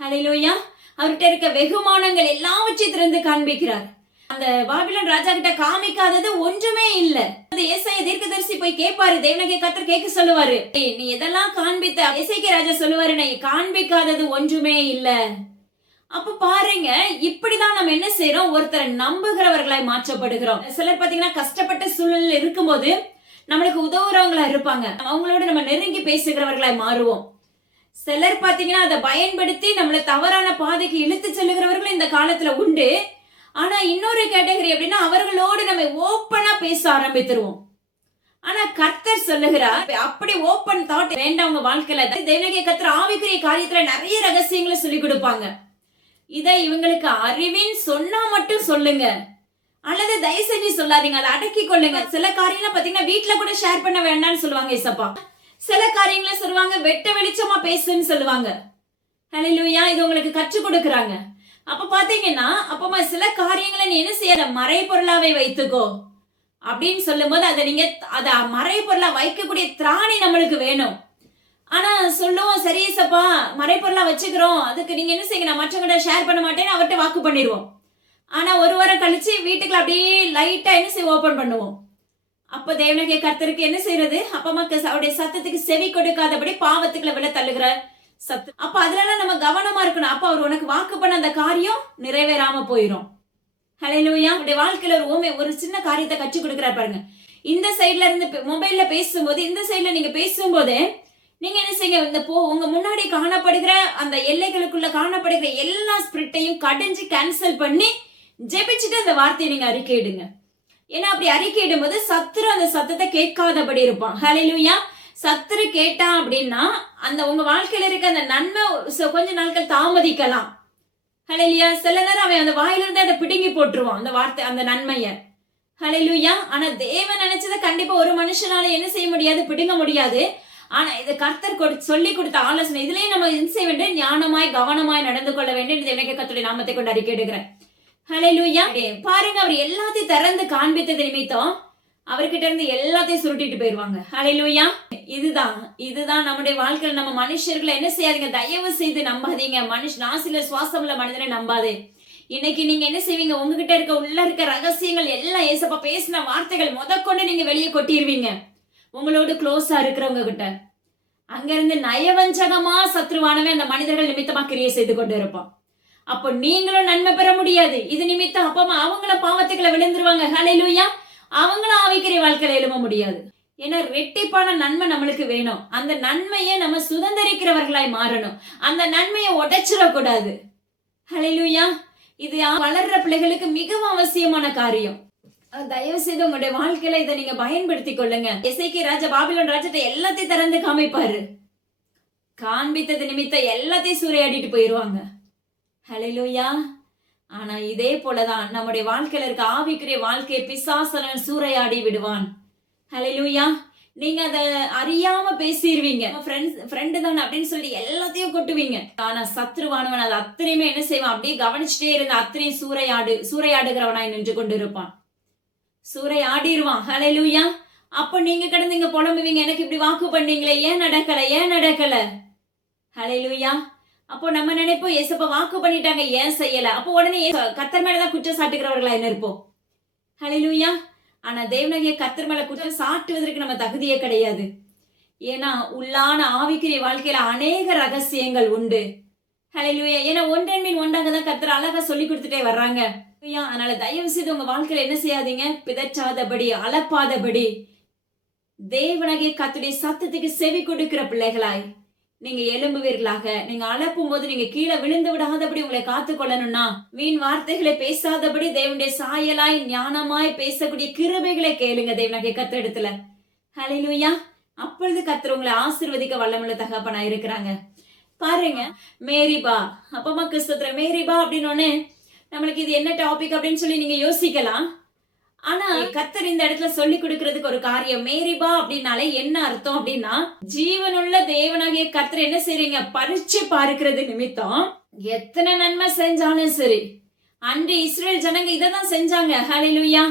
ஹல்லேலூயா. அவர்கிட்ட இருக்க வெகுமானங்கள் எல்லாவற்றையும் திறந்து காண்பிக்கிறார். அந்த பாபிலோன் ராஜா கிட்ட காமிக்காதது ஒன்றுமே இல்ல. ஏசாயா தீர்க்கதரிசி போய் கேட்பாரு, தேவனாகிய கர்த்தர் கேட்க சொல்லுவாரு, நீ எதெல்லாம் காண்பித்த. எசேக்கியா ராஜா சொல்லுவாரு, நான் காண்பிக்காதது ஒன்றுமே இல்ல. அப்ப பாருங்க, இப்படிதான் நம்ம என்ன செய்யறோம், ஒருத்தரை நம்புகிறவர்களாய் மாற்றப்படுகிறோம். சிலர் பாத்தீங்கன்னா கஷ்டப்பட்ட சூழ்நிலையில இருக்கும்போது நம்மளுக்கு உதவுறவங்களா இருப்பாங்க, அவங்களோட நம்ம நெருங்கி பேசுகிறவர்களாய் மாறுவோம். சிலர் பாத்தீங்கன்னா அதை பயன்படுத்தி நம்மள தவறான பாதைக்கு இழுத்து செல்லுகிறவர்கள் இந்த காலத்துல உண்டு. ஆனா இன்னொரு கேட்டகரி அப்படின்னா, அவர்களோடு நம்ம ஓப்பனா பேச ஆரம்பித்துருவோம். ஆனா கர்த்தர் சொல்லுகிறார், அப்படி ஓப்பன் தாட் வேண்டாம் உங்க வாழ்க்கையில. தேவனாகிய கர்த்தர் ஆவிக்குரிய காரியத்துல நிறைய ரகசியங்களை சொல்லி கொடுப்பாங்க. இதை இவங்களுக்கு அறிவின் சொன்னா மட்டும் சொல்லுங்க, அல்லது தயவு செஞ்சு சொல்லாதீங்க, அதை அடக்கி கொள்ளுங்க. சில காரியங்களை பாத்தீங்கன்னா வீட்டுல கூட ஷேர் பண்ண வேண்டாம்னு சொல்லுவாங்க ஏசப்பா. சில காரியங்களை சொல்லுவாங்க வெட்ட வெளிச்சமா பேசுன்னு சொல்லுவாங்க. ஹல்லேலூயா, இது உங்களுக்கு கற்றுக் கொடுக்கறாங்க. அப்ப பாத்தீங்கன்னா அப்பமா சில காரியங்களை நீ என்ன செய்ய, மறைபொருளாவே வைத்துக்கோ அப்படின்னு சொல்லும் போது அதை நீங்க அத மறைபொருளா வைக்கக்கூடிய திராணி நம்மளுக்கு வேணும். ஆனா சொல்லுவோம், சரி ஏசப்பா மறைபொருளா வச்சுக்கிறோம், அதுக்கு நீங்க என்ன செய்யுங்க, நான் மற்றவங்கிட்ட ஷேர் பண்ண மாட்டேன்னு அவர்கிட்ட வாக்கு பண்ணிடுவோம். ஆனா ஒரு வாரம் கழிச்சு வீட்டுக்குள்ள அப்படியே லைட்டா என்ன செய்ய ஓபன் பண்ணுவோம். அப்ப தேவனாகிய கர்த்தருக்கு என்ன செய்யறது, அப்ப மக்கள் அவருடைய சத்தத்துக்கு செவி கொடுக்காதபடி பாவத்துக்குள்ள விழ தள்ளுகிற சத்தம். அப்ப அதுல நம்ம கவனமா இருக்கணும். அப்ப அவர் உனக்கு வாக்கு பண்ண அந்த காரியம் நிறைவேறாம போயிரும். ஹல்லேலூயா. உங்களுடைய வாழ்க்கையில ஒரு சின்ன காரியத்தை கற்றுக் கொடுக்கிறார் பாருங்க. இந்த சைட்ல இருந்து மொபைல்ல பேசும்போது, இந்த சைட்ல நீங்க பேசும்போது நீங்க என்ன செய்யுங்க, இந்த உங்க முன்னாடி காணப்படுகிற அந்த எல்லைகளுக்குள்ள காணப்படுகிற எல்லா ஸ்பிரிட்டையும் கடிஞ்சு கேன்சல் பண்ணி ஜெபிச்சுட்டு அந்த வார்த்தையை நீங்க அறிக்கையிடுங்க. ஏன்னா அப்படி அறிக்கையிடும் போது சத்துரு அந்த சத்தத்தை கேட்காதபடி இருப்பான். ஹல்லேலூயா. சத்துரு கேட்டான் அப்படின்னா அந்த உங்க வாழ்க்கையில இருக்க அந்த நன்மை கொஞ்ச நாட்கள் தாமதிக்கலாம். ஹல்லேலூயா. சில நேரம் அவன் அந்த வாயில இருந்து அதை பிடுங்கி போட்டுருவான் அந்த வார்த்தை, அந்த நன்மைய. ஹல்லேலூயா. ஆனா தேவன் நினைச்சதை கண்டிப்பா ஒரு மனுஷனால என்ன செய்ய முடியாது, பிடுங்க முடியாது. ஆனா இது கர்த்தர் சொல்லி கொடுத்த ஆலோசனை. இதுலயே நம்ம என்ன செய்ய வேண்டும், ஞானமாய் கவனமாய் நடந்து கொள்ள வேண்டும். எனக்கு கர்த்தருடைய நாமத்தை கொண்டு அறிக்கையிடுகிறேன். ஹல்லேலூயா. பாருங்க, அவர் எல்லாத்தையும் திறந்து காண்பித்தது நிமித்தம் அவர்கிட்ட இருந்து எல்லாத்தையும் சுருட்டிட்டு போயிருவாங்க. ஹல்லேலூயா. இதுதான் நம்முடைய வாழ்க்கையில நம்ம மனுஷர்களை என்ன செய்யாதீங்க, தயவு செய்து நம்பாதீங்க. நாசில சுவாசம் உள்ள மனிதனை நம்பாதே. இன்னைக்கு நீங்க என்ன செய்வீங்க, உங்ககிட்ட உள்ள இருக்க ரகசியங்கள் எல்லாம் ஏசப்பா பேசின வார்த்தைகள் முதற்கொண்டு நீங்க வெளியே கொட்டிடுவீங்க உங்களோட க்ளோஸா இருக்கிறவங்க கிட்ட. அங்க இருந்து நயவஞ்சகமா சத்ருவானவன் அந்த மனிதர்கள் நிமித்தமா கிரியை செய்து கொண்டு இருப்பான். அப்போ நீங்களும் நன்மை பெற முடியாது. இது நிமித்தம் அப்பமா அவங்கள பாவத்துக்களை விழுந்துருவாங்க. ஹல்லேலூயா. அவங்களும் ஆவிக்குரிய வாழ்க்கையில எழும்ப முடியாது. ஏன்னா ரெட்டிப்பான நன்மை நம்மளுக்கு வேணும். அந்த நன்மையை நம்ம சுதந்திரிக்கிறவர்களாய் மாறணும். அந்த நன்மையை உடைச்சிடக்கூடாது. ஹல்லேலூயா. இது வளர்ற பிள்ளைகளுக்கு மிகவும் அவசியமான காரியம். தயவு செய்து உங்களுடைய வாழ்க்கையில இதை நீங்க பயன்படுத்தி கொள்ளுங்க. எசேக்கியா ராஜா பாபிலோன் ராஜாட்ட எல்லாத்தையும் திறந்து காமிப்பாரு. காண்பித்தது நிமித்தம் எல்லாத்தையும் சூறையாடிட்டு போயிருவாங்க. ஹல்லேலூயா. ஆனா இதே போலதான் நம்முடைய வாழ்க்கையில இருக்க ஆவிக்குரிய வாழ்க்கையை பிசாசனன் சூறையாடி விடுவான். ஹல்லேலூயா. நீங்க அத அறியாம பேசிடுவீங்க, ஃப்ரெண்டு தானே அப்படின்னு சொல்லி எல்லாத்தையும் கொட்டுவீங்க. ஆனா சத்ருவானவன் அது அத்தனையுமே என்ன செய்வான், அப்படியே கவனிச்சுட்டே இருந்த அத்தனையும் சூறையாடுகிறவனாய் நின்று கொண்டு இருப்பான். சூறையாடிடுவான். ஹல்லேலூயா. அப்ப நீங்க கிடந்து இங்க புலம்புவீங்க, எனக்கு இப்படி வாக்கு பண்ணீங்களே, ஏன் நடக்கல. ஹல்லேலூயா. அப்போ நம்ம நினைப்போம், ஏசப்பா வாக்கு பண்ணிட்டாங்க ஏன் செய்யல. அப்போ உடனே கர்த்தர் மேலதான் குற்றம் சாட்டுகிறவர்களா என்ன இருப்போம். ஹல்லேலூயா. ஆனா தேவனாகிய கர்த்தர் மேல குற்றம் சாட்டுவதற்கு நம்ம தகுதியே கிடையாது. ஏன்னா உள்ளான ஆவிக்குரிய வாழ்க்கையில அநேக ரகசியங்கள் உண்டு. ஹல்லேலூயா. ஏன்னா ஒன்றன் மீன் ஒன்றாக தான் கர்த்தர் அழகா சொல்லி கொடுத்துட்டே வர்றாங்க. அதனால தயவு செய்து உங்க வாழ்க்கையில என்ன செய்யாதீங்க, பிதற்றாதபடி அலப்பாதபடி தேவனாகிய கர்த்தருடைய சத்தத்துக்கு செவி கொடுக்கிற பிள்ளைகளாய் நீங்க எழும்புவீர்களாக. நீங்க அலப்பும் போது நீங்க கீழே விழுந்து விடாதபடி உங்களை காத்து கொள்ளணும்னா வீண் வார்த்தைகளை பேசாதபடி தேவனுடைய சாயலாய் ஞானமாய் பேசக்கூடிய கிருபைகளை கேளுங்க தேவனாகிய கர்த்தர் இடத்துல. ஹல்லேலூயா. அப்பொழுது கர்த்தர் உங்களை ஆசீர்வதிக்க வல்லமுள்ள தகப்பனா இருக்கிறாங்க. பாருங்க, மேரிபா அப்பமா கிறிஸ்தத்துல மேரிபா அப்படின்னு நம்மளுக்கு இது என்ன டாபிக் அப்படின்னு சொல்லி நீங்க யோசிக்கலாம். ஆனா கர்த்தர் இந்த இடத்துல சொல்லி கொடுக்கிறதுக்கு ஒரு காரியம். மேரிபா அப்படின்னாலே என்ன அர்த்தம் அப்படின்னா, ஜீவனுள்ள தேவனாகிய கர்த்தர் என்ன செய்றீங்க, பரிச்சு பார்க்கிறது நிமித்தம் எத்தனை நன்மை செஞ்சாலும் சரி. அன்று இஸ்ரேல் ஜனங்க இததான் செஞ்சாங்க. ஹல்லேலூயா.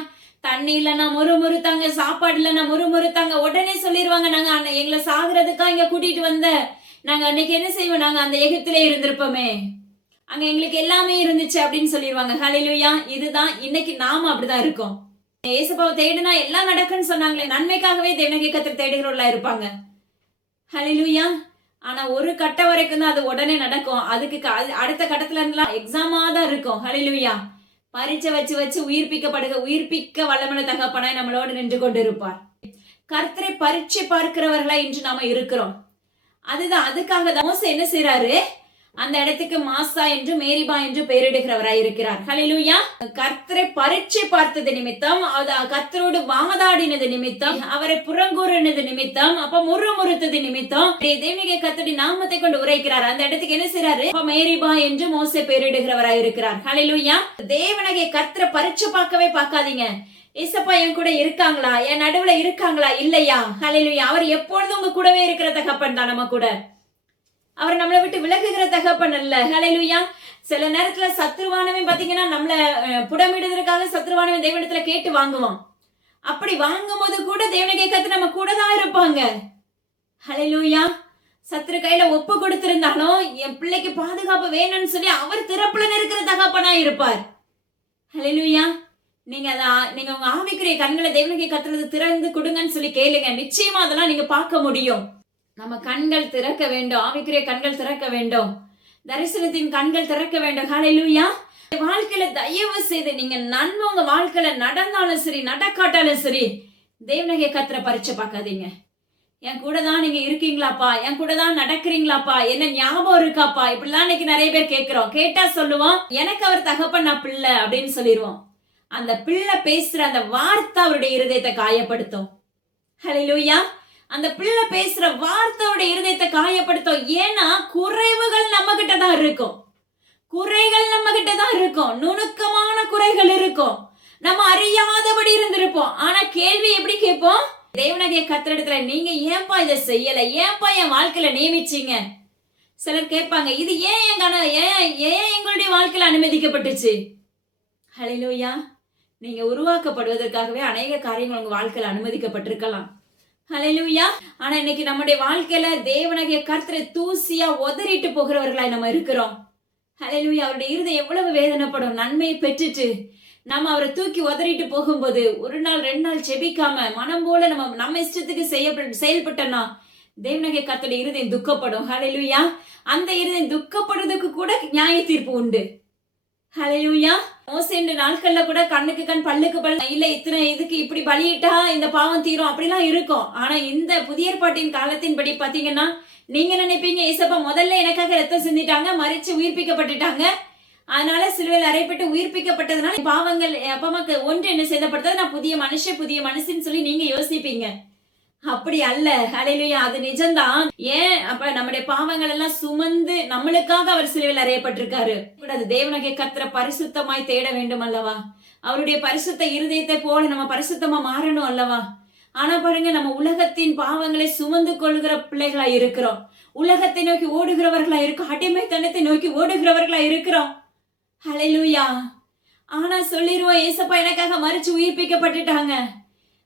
தண்ணி இல்லைன்னா முறுமுறுத்தாங்க, சாப்பாடு இல்லைன்னா முறுமுறுத்தாங்க. உடனே சொல்லிடுவாங்க, நாங்க எங்களை சாகுறதுக்கா இங்க கூட்டிட்டு வந்த, நாங்க அன்னைக்கு என்ன செய்வோம், நாங்க அந்த எகிப்திலே இருந்திருப்போமே, அங்க எங்களுக்கு எல்லாமே இருந்துச்சு அப்படின்னு சொல்லிடுவாங்க. ஹல்லேலூயா. இதுதான் இன்னைக்கு நாம அப்படிதான் இருக்கோம். ஏசப்பாவை தேடுனா எல்லாம் நடக்குன்னு சொன்னாங்களே, நன்மைக்காகவே தேவனாகிய கர்த்தர் தேடுகிறவர்களா இருப்பாங்க. ஹல்லேலூயா. ஆனா ஒரு கட்டம் வரைக்கும் தான் அது உடனே நடக்கும். அதுக்கு அடுத்த கட்டத்துல இருந்தெல்லாம் எக்ஸாமா தான் இருக்கும். ஹல்லேலூயா. பரீட்சை வச்சு வச்சு உயிர்ப்பிக்க வல்லமையுள்ள தகப்பனாய் நம்மளோடு நின்று கொண்டு இருப்பார். கர்த்தரை பரீட்சை பார்க்கிறவர்களா இன்று நாம இருக்கிறோம். அதுக்காக தான் மோசே என்ன செய்யறாரு, அந்த இடத்துக்கு மாசா என்று மேரிபா என்று பெயரிடுகிறவராய் இருக்கிறார். ஹல்லேலூயா. கர்த்தரை பரீட்சை பார்த்தது நிமித்தம், கர்த்தரோடு வாதாடினது நிமித்தம், அவரை புறங்கூறினது நிமித்தம், அப்ப முறுமுறுத்தது நிமித்தம் தேவனுடைய கர்த்தருடைய நாமத்தை கொண்டு உரைக்கிறார். அந்த இடத்துக்கு என்ன செய்யறாரு, மேரிபா என்று மோசே பெயரிடுகிறவராய் இருக்கிறார். ஹல்லேலூயா. தேவனுடைய கர்த்தரை பரீட்சை பார்க்கவே பார்க்காதீங்க. ஏசப்பா என் கூட இருக்காங்களா, என் நடுவுல இருக்காங்களா, இல்லையா? ஹல்லேலூயா. அவர் எப்பொழுதும் உங்க கூடவே இருக்கிற தகப்பன் தான். நம்ம கூட அவர் நம்மளை விட்டு விலகுகிற தகப்பன் அல்ல. ஹல்லேலூயா. சில நேரத்துல சத்ருவானவன் பாத்தீங்கன்னா நம்மள புடமிடுவதற்காக சத்ருவானவன் தேவனிடத்துல கேட்டு வாங்குவான். அப்படி வாங்கும் போது கூட தேவனுடைய கர்த்தர் நம்ம கூட தான் இருப்பாங்க. ஹல்லேலூயா. சத்ரு கையில ஒப்பு கொடுத்திருந்தாலும் என் பிள்ளைக்கு பாதுகாப்பு வேணும்னு சொல்லி அவர் திறப்புல இருக்கிற தகப்பனா இருப்பார். ஹல்லேலூயா. நீங்க உங்க ஆவிக்குரிய கண்களை தேவனுடைய கர்த்தருக்கு திறந்து கொடுங்கன்னு சொல்லி கேளுங்க. நிச்சயமா அதெல்லாம் நீங்க பார்க்க முடியும். நம்ம கண்கள் திறக்க வேண்டும். ஆவிக்குரிய கண்கள் திறக்க வேண்டும். தரிசனத்தின் கண்கள் திறக்க வேண்டும். ஹல்லேலூயா. வாழ்க்கையில தயவு செய்து நீங்க நன்மை உங்க வாழ்க்கையில நடந்தாலும் சரி நடக்காட்டாலும் சரி தேவனுடைய கர்த்தரை பரீட்சை பார்க்காதீங்க. என் கூட தான் நீங்க இருக்கீங்களாப்பா, என் கூட தான் நடக்கிறீங்களாப்பா, என்ன ஞாபகம் இருக்காப்பா, இப்படிலாம் இன்னைக்கு நிறைய பேர் கேட்கிறோம். கேட்டா சொல்லுவோம், எனக்கு அவர் தகப்பன், நான் பிள்ளை அப்படின்னு சொல்லிடுவோம். அந்த பிள்ளை பேசுற அந்த வார்த்தை அவருடைய இருதயத்தை காயப்படுத்தும். ஹல்லேலூயா. அந்த பிள்ளை பேசுற வார்த்தையோட இருதயத்தை காயப்படுத்தும். ஏன்னா குறைவுகள் நம்ம கிட்ட தான் இருக்கும். குறைகள் நம்ம கிட்ட தான் இருக்கும். நுணுக்கமான குறைகள் இருக்கும். நம்ம அறியாதபடி இருந்திருப்போம். ஆனா கேள்வி எப்படி கேட்போம், தேவனுடைய கர்த்தரிடத்துல நீங்க ஏன்பா இதை செய்யல, ஏன்பா என் வாழ்க்கையில நியமிச்சீங்க? சிலர் கேட்பாங்க, இது ஏன் எங்களுடைய வாழ்க்கையில அனுமதிக்கப்பட்டுச்சு? ஹல்லேலூயா. நீங்க உருவாக்கப்படுவதற்காகவே அநேக காரியங்கள் உங்க வாழ்க்கையில அனுமதிக்கப்பட்டிருக்கலாம். ஹல்லேலூயா. ஆனா இன்னைக்கு நம்முடைய வாழ்க்கையில தேவனுடைய கர்த்தரை தூசியா உதறிட்டு போகிறவர்களாய் நம்ம இருக்கிறோம். ஹல்லேலூயா. அவருடைய இருதயம் எவ்வளவு வேதனைப்படும். நன்மையை பெற்றுட்டு நம்ம அவரை தூக்கி உதறிட்டு போகும்போது ஒரு நாள் 2 நாள் செபிக்காம மனம் போல நம்ம இஷ்டத்துக்கு செயல்பட்டோம்னா தேவனுடைய கர்த்தருடைய இருதயம் துக்கப்படும். ஹல்லேலூயா. அந்த இருதயம் துக்கப்படுறதுக்கு கூட நியாய தீர்ப்பு உண்டு. ஹல்லேலூயா. மோசே நாட்கள்ல கூட கண்ணுக்கு கண் பல்லுக்கு பல், இல்ல இத்தனை இதுக்கு இப்படி பலியிட்டா இந்த பாவம் தீரும் அப்படிலாம் இருக்கும். ஆனா இந்த புதிய ஏற்பாட்டின் காலத்தின் படி பாத்தீங்கன்னா நீங்க நினைப்பீங்க, ஏசப்பா முதல்ல எனக்காக ரத்தம் சிந்திட்டாங்க, மறிச்சு உயிர்ப்பிக்கப்பட்டுட்டாங்க, அதனால சிலுவையில் அறையப்பட்டு உயிர்ப்பிக்கப்பட்டதுனால பாவங்கள் அப்பமாக்கு ஒன்று என்ன செய்யப்பட்டது, நான் புதிய மனுஷன்னு சொல்லி நீங்க யோசிப்பீங்க. அப்படி அல்ல. ஹல்லேலூயா. அது நிஜம்தான். ஏன் அப்ப நம்முடைய பாவங்கள் எல்லாம் சுமந்து நம்மளுக்காக அவர் சிலுவையில் அறையப்பட்டிருக்காரு. தேவனுடைய கர்த்தரை பரிசுத்தமாய் தேட வேண்டும் அல்லவா? அவருடைய பரிசுத்த இருதயத்தை போல நம்ம பரிசுத்தமா மாறணும் அல்லவா? ஆனா பாருங்க, நம்ம உலகத்தின் பாவங்களை சுமந்து கொள்கிற பிள்ளைகளா இருக்கிறோம். உலகத்தை நோக்கி ஓடுகிறவர்களா இருக்கோம். அடிமைத்தனத்தை நோக்கி ஓடுகிறவர்களா இருக்கிறோம். ஹல்லேலூயா. ஆனா சொல்லிருவோம், ஏசப்பா எனக்காக மறிச்சு உயிர்ப்பிக்கப்பட்டுட்டாங்க.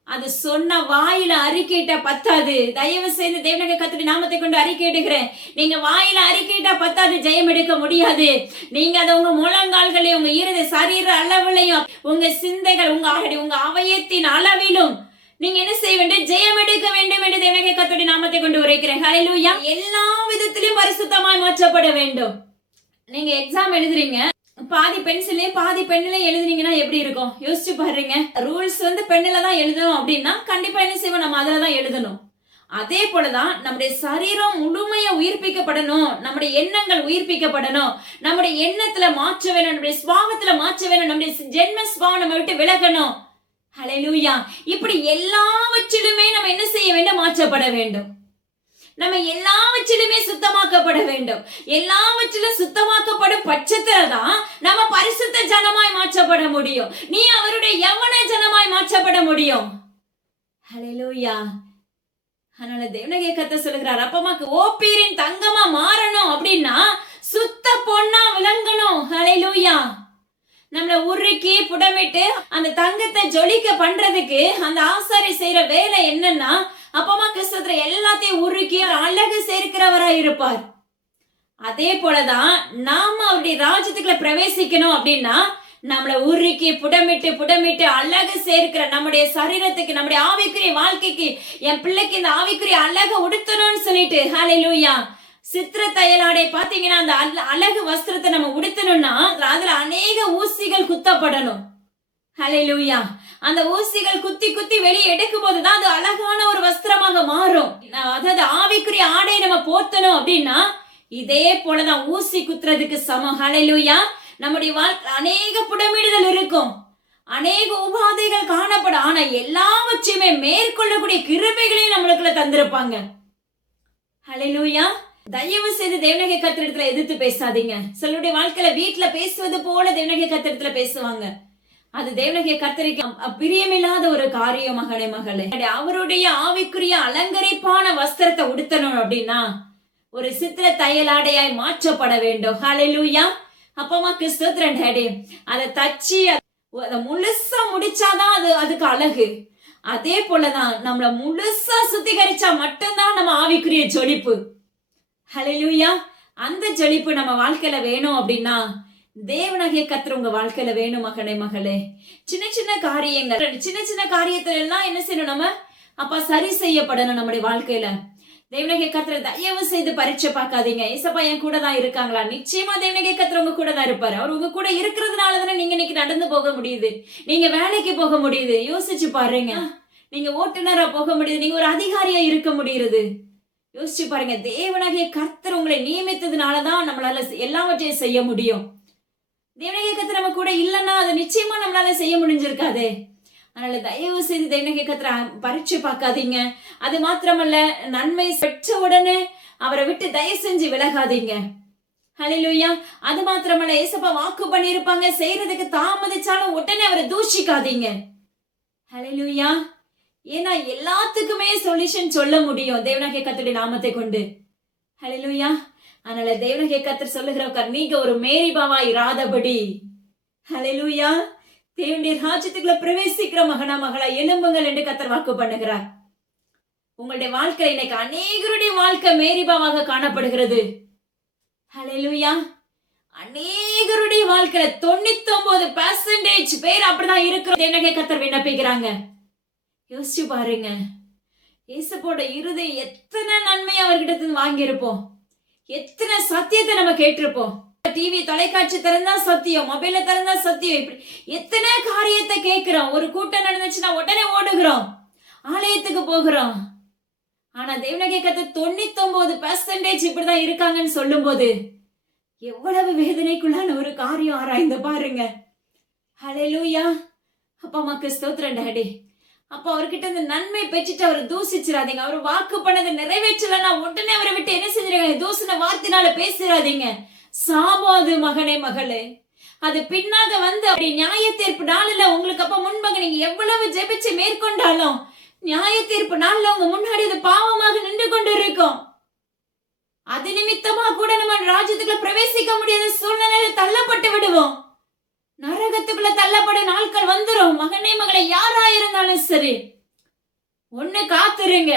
அது சொன்ன வாயில அறிக்கையிட்டா பத்தாது. தயவு செய்து தேவனுடைய கர்த்தருடைய நாமத்தை கொண்டு அறிக்கையிடுகிறேன். நீங்க வாயில அறிக்கையிட்டா பத்தாது, ஜெயம் எடுக்க முடியாது. நீங்க அதை உங்க முழங்கால்களையும் உங்க இருத சரீர அளவிலையும் உங்க சிந்தைகள் உங்க அவயத்தின் அளவிலும் நீங்க என்ன செய்ய வேண்டும், ஜெயம் எடுக்க வேண்டும் என்று தேவனுடைய கர்த்தருடைய நாமத்தை கொண்டு உரைக்கிறேன். ஹல்லேலூயா. எல்லா விதத்திலும் பரிசுத்தமாய் மாற்றப்பட வேண்டும். நீங்க எக்ஸாம் எழுதுறீங்க, பாதி பென்சிலையும் பாதி பெண்ணிலையும் எழுதுனீங்கன்னா எப்படி இருக்கும் யோசிச்சு பாருங்க. ரூல்ஸ் பெண்ணில தான் எழுதணும் அப்படின்னா கண்டிப்பா என்ன செய்வோம், நம்ம அதுலதான் எழுதணும். அதே போலதான் நம்முடைய சரீரம் முழுமையா உயிர்ப்பிக்கப்படணும், நம்முடைய எண்ணங்கள் உயிர்ப்பிக்கப்படணும், நம்முடைய எண்ணத்துல மாற்ற வேணும், நம்முடைய சுபாவத்துல மாற்ற வேணும், நம்முடைய ஜென்ம சுபாவம் நம்ம விட்டு விலகணும். ஹல்லேலூயா. இப்படி எல்லாவற்றிலுமே நம்ம என்ன செய்ய வேண்டும், மாற்றப்பட வேண்டும். நம்ம எல்லாவற்றிலுமே சுத்தமாக்கப்பட வேண்டும். எல்லாவற்றிலும் சுத்தமாக்கப்படும் பட்சத்துல தான் நம்ம பரிசுத்த ஜனமாய் மாற்றப்பட முடியும். நீ அவருடைய யவன ஜனமாய் மாற்றப்பட முடியும். ஹல்லேலூயா. அதனால தேவனுடைய கர்த்தர் சொல்லுகிறார், அப்பமாக்கு ஓப்பீரின் தங்கமா மாறணும் அப்படின்னா சுத்த பொன்னா விளங்கணும். ஹல்லேலூயா. நம்மள உருக்கி புடமிட்டு அந்த தங்கத்தை ஜொலிக்க பண்றதுக்கு அந்த ஆசாரி செய்யற வேலை என்னன்னா, அப்பமா கிறிஸ்துவ எல்லாத்தையும் உருக்கி அழகு சேர்க்கிறவராய் இருப்பார். அதே போலதான் நாம அவருடைய ராஜ்யத்துக்குள்ள பிரவேசிக்கணும் அப்படின்னா நம்மள உருக்கி புடமிட்டு அழகு சேர்க்கிற நம்முடைய சரீரத்துக்கு, நம்முடைய ஆவிக்குரிய வாழ்க்கைக்கு, என் பிள்ளைக்கு இந்த ஆவிக்குரிய அழக உடுத்தணும்னு சொல்லிட்டு ஹல்லேலூயா சித்திர தையலாடை பாத்தீங்கன்னா அந்த அழகு வஸ்திரத்தை நம்ம உடுத்தணும்னா அதுல அநேக ஊசிகள் குத்தப்படணும். ஹல்லேலூயா. அந்த ஊசிகள் குத்தி குத்தி வெளியே எடுக்கும் போதுதான் அது அழகான ஒரு வஸ்திரமாக மாறும். அதாவது ஆவிக்குரிய ஆடை நம்ம போர்த்தணும் அப்படின்னா இதே போலதான் ஊசி குத்துறதுக்கு சமம். ஹல்லேலூயா. நம்முடைய வாழ்க்கை அநேக புடமிடுதல் இருக்கும், அநேக உபாதைகள் காணப்படும். ஆனா எல்லாவற்றையுமே மேற்கொள்ளக்கூடிய கிருபைகளையும் நம்மளுக்குள்ள தந்திருப்பாங்க. ஹல்லேலூயா. தயவு செய்து தேவனாகிய கர்த்தரிடத்துல எதிர்த்து பேசாதீங்க. சிலருடைய வாழ்க்கையில வீட்டுல பேசுவது போல தேவனாகிய கர்த்தரிடத்துல பேசுவாங்க. அது தேவனாகிய கர்த்தருக்கு பிரியமில்லாத ஒரு காரியம். மகனே மகளே, அவருடைய ஆவிக்குரிய அலங்கரிப்பான வஸ்திரத்தை உடுத்தணும் அப்படின்னா ஒரு சித்திர தையலாடையாய் மாற்றப்பட வேண்டும். ஹல்லேலூயா. அப்பமா ஸ்தோத்திரம் டாடி. அதை தச்சு அதை முழுசா முடிச்சாதான் அதுக்கு அழகு. அதே போலதான் நம்மள முழுசா சுத்திகரிச்சா மட்டும்தான் நம்ம ஆவிக்குரிய ஜொலிப்பு. ஹல்லேலூயா. அந்த ஜொலிப்பு நம்ம வாழ்க்கையில வேணும் அப்படின்னா தேவனாகிய கர்த்தர் உங்க வாழ்க்கையில வேணும். மகனே மகளே, சின்ன சின்ன காரியங்கள், சின்ன சின்ன காரியத்துல எல்லாம் என்ன செய்யணும், நம்ம அப்ப சரி செய்யப்படணும் நம்முடைய வாழ்க்கையில. தேவனாகிய கர்த்தரை தயவு செய்து பரீட்சை பார்க்காதீங்க. ஏசப்பா என் கூட தான் இருக்காங்களா? நிச்சயமா தேவனாகிய கர்த்தர் உங்க கூட தான் இருப்பாரு. அவர் உங்க கூட இருக்கிறதுனால தானே நீங்க இன்னைக்கு நடந்து போக முடியுது, நீங்க வேலைக்கு போக முடியுது. யோசிச்சு பாருங்க, நீங்க ஓட்டுநரா போக முடியுது, நீங்க ஒரு அதிகாரியா இருக்க முடியுது. யோசிச்சு பாருங்க, தேவனாகிய கர்த்தர் உங்களை நியமித்ததுனாலதான் நம்மளால எல்லாவற்றையும் செய்ய முடியும். தேவனாகிய கர்த்தர் நம்ம கூட இல்லைன்னா அது நிச்சயமா நம்மளால செய்ய முடிஞ்சிருக்காது. அதனால தயவு செய்து தேவனாகிய கர்த்தரை பரீட்சை பார்க்காதீங்க. அது மாத்திரமல்ல, நன்மை பெற்ற உடனே அவரை விட்டு தயவு செஞ்சு விலகாதீங்க. ஹல்லேலூயா. அது மாத்திரமல்ல, ஏசப்பா வாக்கு பண்ணியிருப்பாங்க, செய்யறதுக்கு தாமதிச்சாலும் உடனே அவரை தூஷிக்காதீங்க. ஹல்லேலூயா. ஏன்னா எல்லாத்துக்குமே சொல்யூஷன் சொல்ல முடியும் தேவனாகிய கர்த்தருடைய நாமத்தை கொண்டு. ஹல்லேலூயா. அதனால தேவனாகிய கர்த்தர் சொல்லுகிறார், நீங்க ஒரு மேரிபாவா இராதபடி, ஹல்லேலூயா, தேவனுடைய ராஜ்யத்துக்குள்ள பிரவேசிக்கிற மகனா மகளா எழும்புங்கள் என்று கர்த்தர் வாக்கு பண்ணுகிறார். உங்களுடைய வாழ்க்கை இன்னைக்கு அநேகருடைய வாழ்க்கை மேரிபாவாக காணப்படுகிறது. ஹல்லேலூயா. அநேகருடைய வாழ்க்கையில 99% பேர் அப்படிதான் இருக்கிற தேவனாகிய கர்த்தர் விண்ணப்பிக்கிறாங்க. யோசிச்சு பாருங்க, இயேசுவோட இருதயம் எத்தனை நன்மை அவர்கிட்ட வாங்கி இருப்போம், எத்தனை சத்தியத்தை நம்ம கேட்டிருப்போம். டிவி தொலைக்காட்சி திறந்தா சத்தியம், மொபைல திறந்தா சத்தியம், இப்படி எத்தனை காரியத்தை கேட்கிறோம். ஒரு கூட்டம் நடந்துச்சுன்னா உடனே ஓடுகிறோம், ஆலயத்துக்கு போகிறோம். ஆனா தேவனாகிய கர்த்தர் 99% இப்படிதான் இருக்காங்கன்னு சொல்லும் போது எவ்வளவு வேதனைக்குள்ளான ஒரு காரியம் ஆராய்ந்து பாருங்க. ஹல்லேலூயா. அப்பா அம்மாக்கு ஸ்தோத்திரம் டாடி. அப்ப அவர்கிட்ட இந்த நன்மை பெற்றுட்டு அவரை தூசிச்சிடாதீங்க. அவர் வாக்கு பண்ணதை நிறைவேற்றலன்னா உடனே அவரை விட்டு என்ன செஞ்சிருக்காங்க, தூசண வார்த்தையினால பேசிடாதீங்க. சாபம் அது மகனே மகளே. அது பின்னாக வந்து அப்படி நியாய தீர்ப்பு நாளில உங்களுக்கு அப்ப முன்பாக நீங்க எவ்வளவு ஜெபிச்சு மேற்கொண்டாலும் நியாய தீர்ப்பு நாள்ல உங்க முன்னாடி அது பாவமாக நின்று கொண்டு இருக்கும். அது நிமித்தமா கூட நம்ம ராஜ்யத்துக்குள்ள பிரவேசிக்க முடியாத சூழ்நிலையில தள்ளப்பட்டு விடுவோம். நரகத்துக்குள்ள தள்ளப்பட நாட்கள் வந்துரும். மகனே மகளை யாரா இருந்தாலும் சரி, ஒண்ணு காத்துருங்க,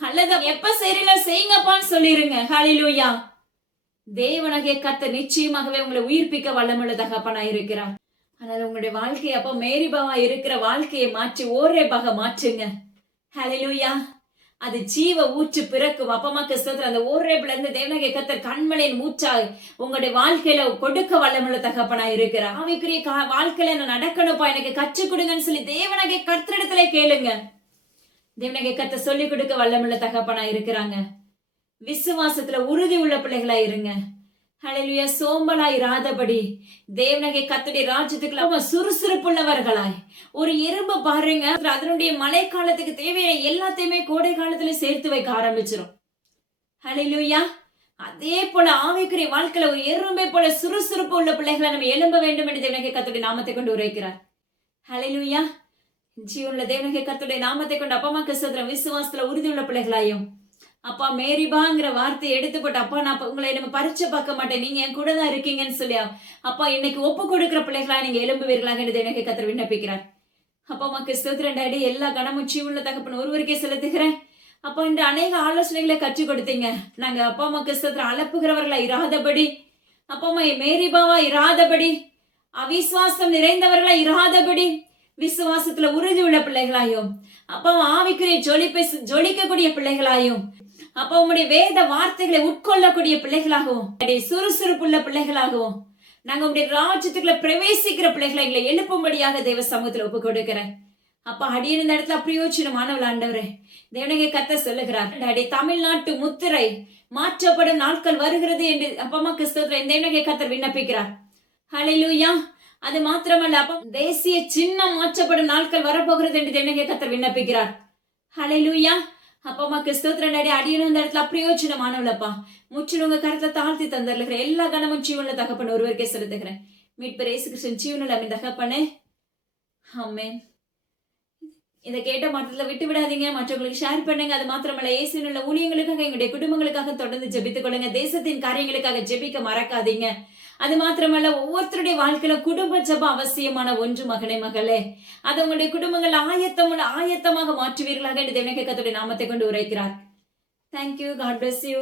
அல்லது எப்ப செய்யல செய்யுங்கப்பான்னு சொல்லிருங்க. ஹல்லேலூயா. தேவனாகிய கர்த்தர் நிச்சயமாகவே உங்களை உயிர்ப்பிக்க வல்லமுள்ள தகப்பனா இருக்கிறார். அதனால உங்களுடைய வாழ்க்கையை அப்ப மேரிபாவா இருக்கிற வாழ்க்கையை மாற்றி ஓரேபாக மாற்றுங்க. ஹல்லேலூயா. அது ஜீவ ஊற்று பிறக்கும். அப்பமாக்கு ஸ்தோத்திரம். அந்த ஓரேபுல இருந்து தேவனாகிய கர்த்தர் கண்மலையின் ஊற்றாய் உங்களுடைய வாழ்க்கையில கொடுக்க வல்லமுள்ள தகப்பனா இருக்கிறார். ஆவிக்குரிய வாழ்க்கையில நான் நடக்கணும்ப்பா, எனக்கு கற்றுக் கொடுங்கன்னு சொல்லி தேவனாகிய கர்த்தரிடத்துல கேளுங்க. தேவனாகிய கர்த்தர் சொல்லிக் கொடுக்க வல்லமுள்ள தகப்பனா இருக்கிறாங்க. விசுவாசத்துல உறுதி உள்ள பிள்ளைகளா இருங்க. ஹல்லேலூயா. சோம்பலாய் இராதபடி தேவனாகிய கர்த்தருடைய ராஜ்யத்துக்குள்ள சுறுசுறுப்புள்ளவர்களாய், ஒரு எறும்பு பாருங்க, அதனுடைய மழை காலத்துக்கு தேவையான எல்லாத்தையுமே கோடை காலத்துல சேர்த்து வைக்க ஆரம்பிச்சிடும். ஹல்லேலூயா. அதே போல ஆவிக்குரிய வாழ்க்கையில ஒரு எறும்பை போல சுறுசுறுப்பு உள்ள பிள்ளைகளை நம்ம எழும்ப வேண்டும் என்று தேவனாகிய கர்த்தருடைய நாமத்தை கொண்டு உரைக்கிறார். ஹல்லேலூயா. ஜீவனுள்ள தேவனாகிய கர்த்தருடைய நாமத்தை கொண்டு அப்பமாக்கு ஸ்தோத்திரம். விசுவாசத்துல உறுதி உள்ள பிள்ளைகளாயும் அப்பா மேரிபாங்கிற வார்த்தையை எடுத்து போட்டு, அப்பா நான் உங்களை நம்ம பரீட்சை பார்க்க மாட்டேன், நீங்க என் கூட தான் இருக்கீங்கன்னு சொல்லி அப்பா இன்னைக்கு ஒப்பு கொடுக்கிற பிள்ளைகளா நீங்க எழும்புவீர்களாக என்று எனக்கு கர்த்தர் விண்ணப்பிக்கிறார். அப்பா அம்மாக்கு ஸ்தோத்திரம் டாடி. எல்லா கனமும் ஜீவனுள்ள தகப்பன் ஒருவருக்கே செலுத்துகிறேன். அப்பா இன்று அநேக ஆலோசனைகளை கற்றுக் கொடுத்தீங்க. நாங்க அப்பா அம்மாக்கு ஸ்தோத்திரம் அலப்புகிறவர்களா இராதபடி, அப்பா அம்மா மேரிபாவா இராதபடி, அவிசுவாசம் நிறைந்தவர்களா இராதபடி, விசுவாசத்துல உறுதி உள்ள பிள்ளைகளாயும் அப்பா ஆவிக்குரிய ஜொலிக்கக்கூடிய பிள்ளைகளாயும் அப்ப உங்களுடைய வேத வார்த்தைகளை உட்கொள்ளக்கூடிய பிள்ளைகளாகவும், சுறுசுறுப்புள்ள பிள்ளைகளாகவும், நாங்க உங்களுடைய ராஜ்யத்துக்குள்ள பிரவேசிக்கிற பிள்ளைகளை எங்களை எழுப்பும்படியாக தேவ சமூகத்துல ஒப்பு கொடுக்கிறேன். அப்ப அடியின் இந்த இடத்துல பிரயோஜனமானவள் ஆண்டவரே. தேவனே கர்த்தர் சொல்லுகிறார், தமிழ்நாட்டு முத்திரை மாற்றப்படும் நாட்கள் வருகிறது என்று அப்பமா கிறிஸ்தவ தேவனே கர்த்தர் விண்ணப்பிக்கிறார். ஹல்லேலூயா. அது மாத்திரமல்ல, அப்ப தேசிய சின்னம் மாற்றப்படும் நாட்கள் வரப்போகிறது என்று தேவனே கர்த்தர் விண்ணப்பிக்கிறார். ஹல்லேலூயா. அப்பமா கிறிஸ்தவ அடியனும் இந்த இடத்துல பிரயோஜனமானவளப்பா. முற்றிலும் உங்க கருத்தை தாழ்த்தி தந்துருக்கிற எல்லா கனமும் ஜீவனுள்ள தகப்பன ஒருவருக்கே செலுத்துகிறேன். மீட்பர் இயேசு கிறிஸ்துவின் ஜீவனுள்ள அமீன் தகப்பனே. ஆமென். இதை கேட்ட மாற்றத்துல விட்டு விடாதீங்க, மற்றவங்களுக்கு ஷேர் பண்ணுங்க. அது மாத்திரமல்ல, இயேசுவினுள்ள ஊழியங்களுக்காக, எங்களுடைய குடும்பங்களுக்காக தொடர்ந்து ஜெபித்துக் கொள்ளுங்க. தேசத்தின் காரியங்களுக்காக ஜெபிக்க மறக்காதீங்க. அது மாத்திரமல்ல, ஒவ்வொருத்தருடைய வாழ்க்கையில குடும்ப ஜெபம் அவசியமான ஒன்று மகனே மகளே. அது உங்களுடைய குடும்பங்கள் ஆயத்தமாக மாற்றுவீர்களாக என்று தேவனே கர்த்தருடைய நாமத்தை கொண்டு உரைக்கிறார். தேங்க்யூ. God bless you.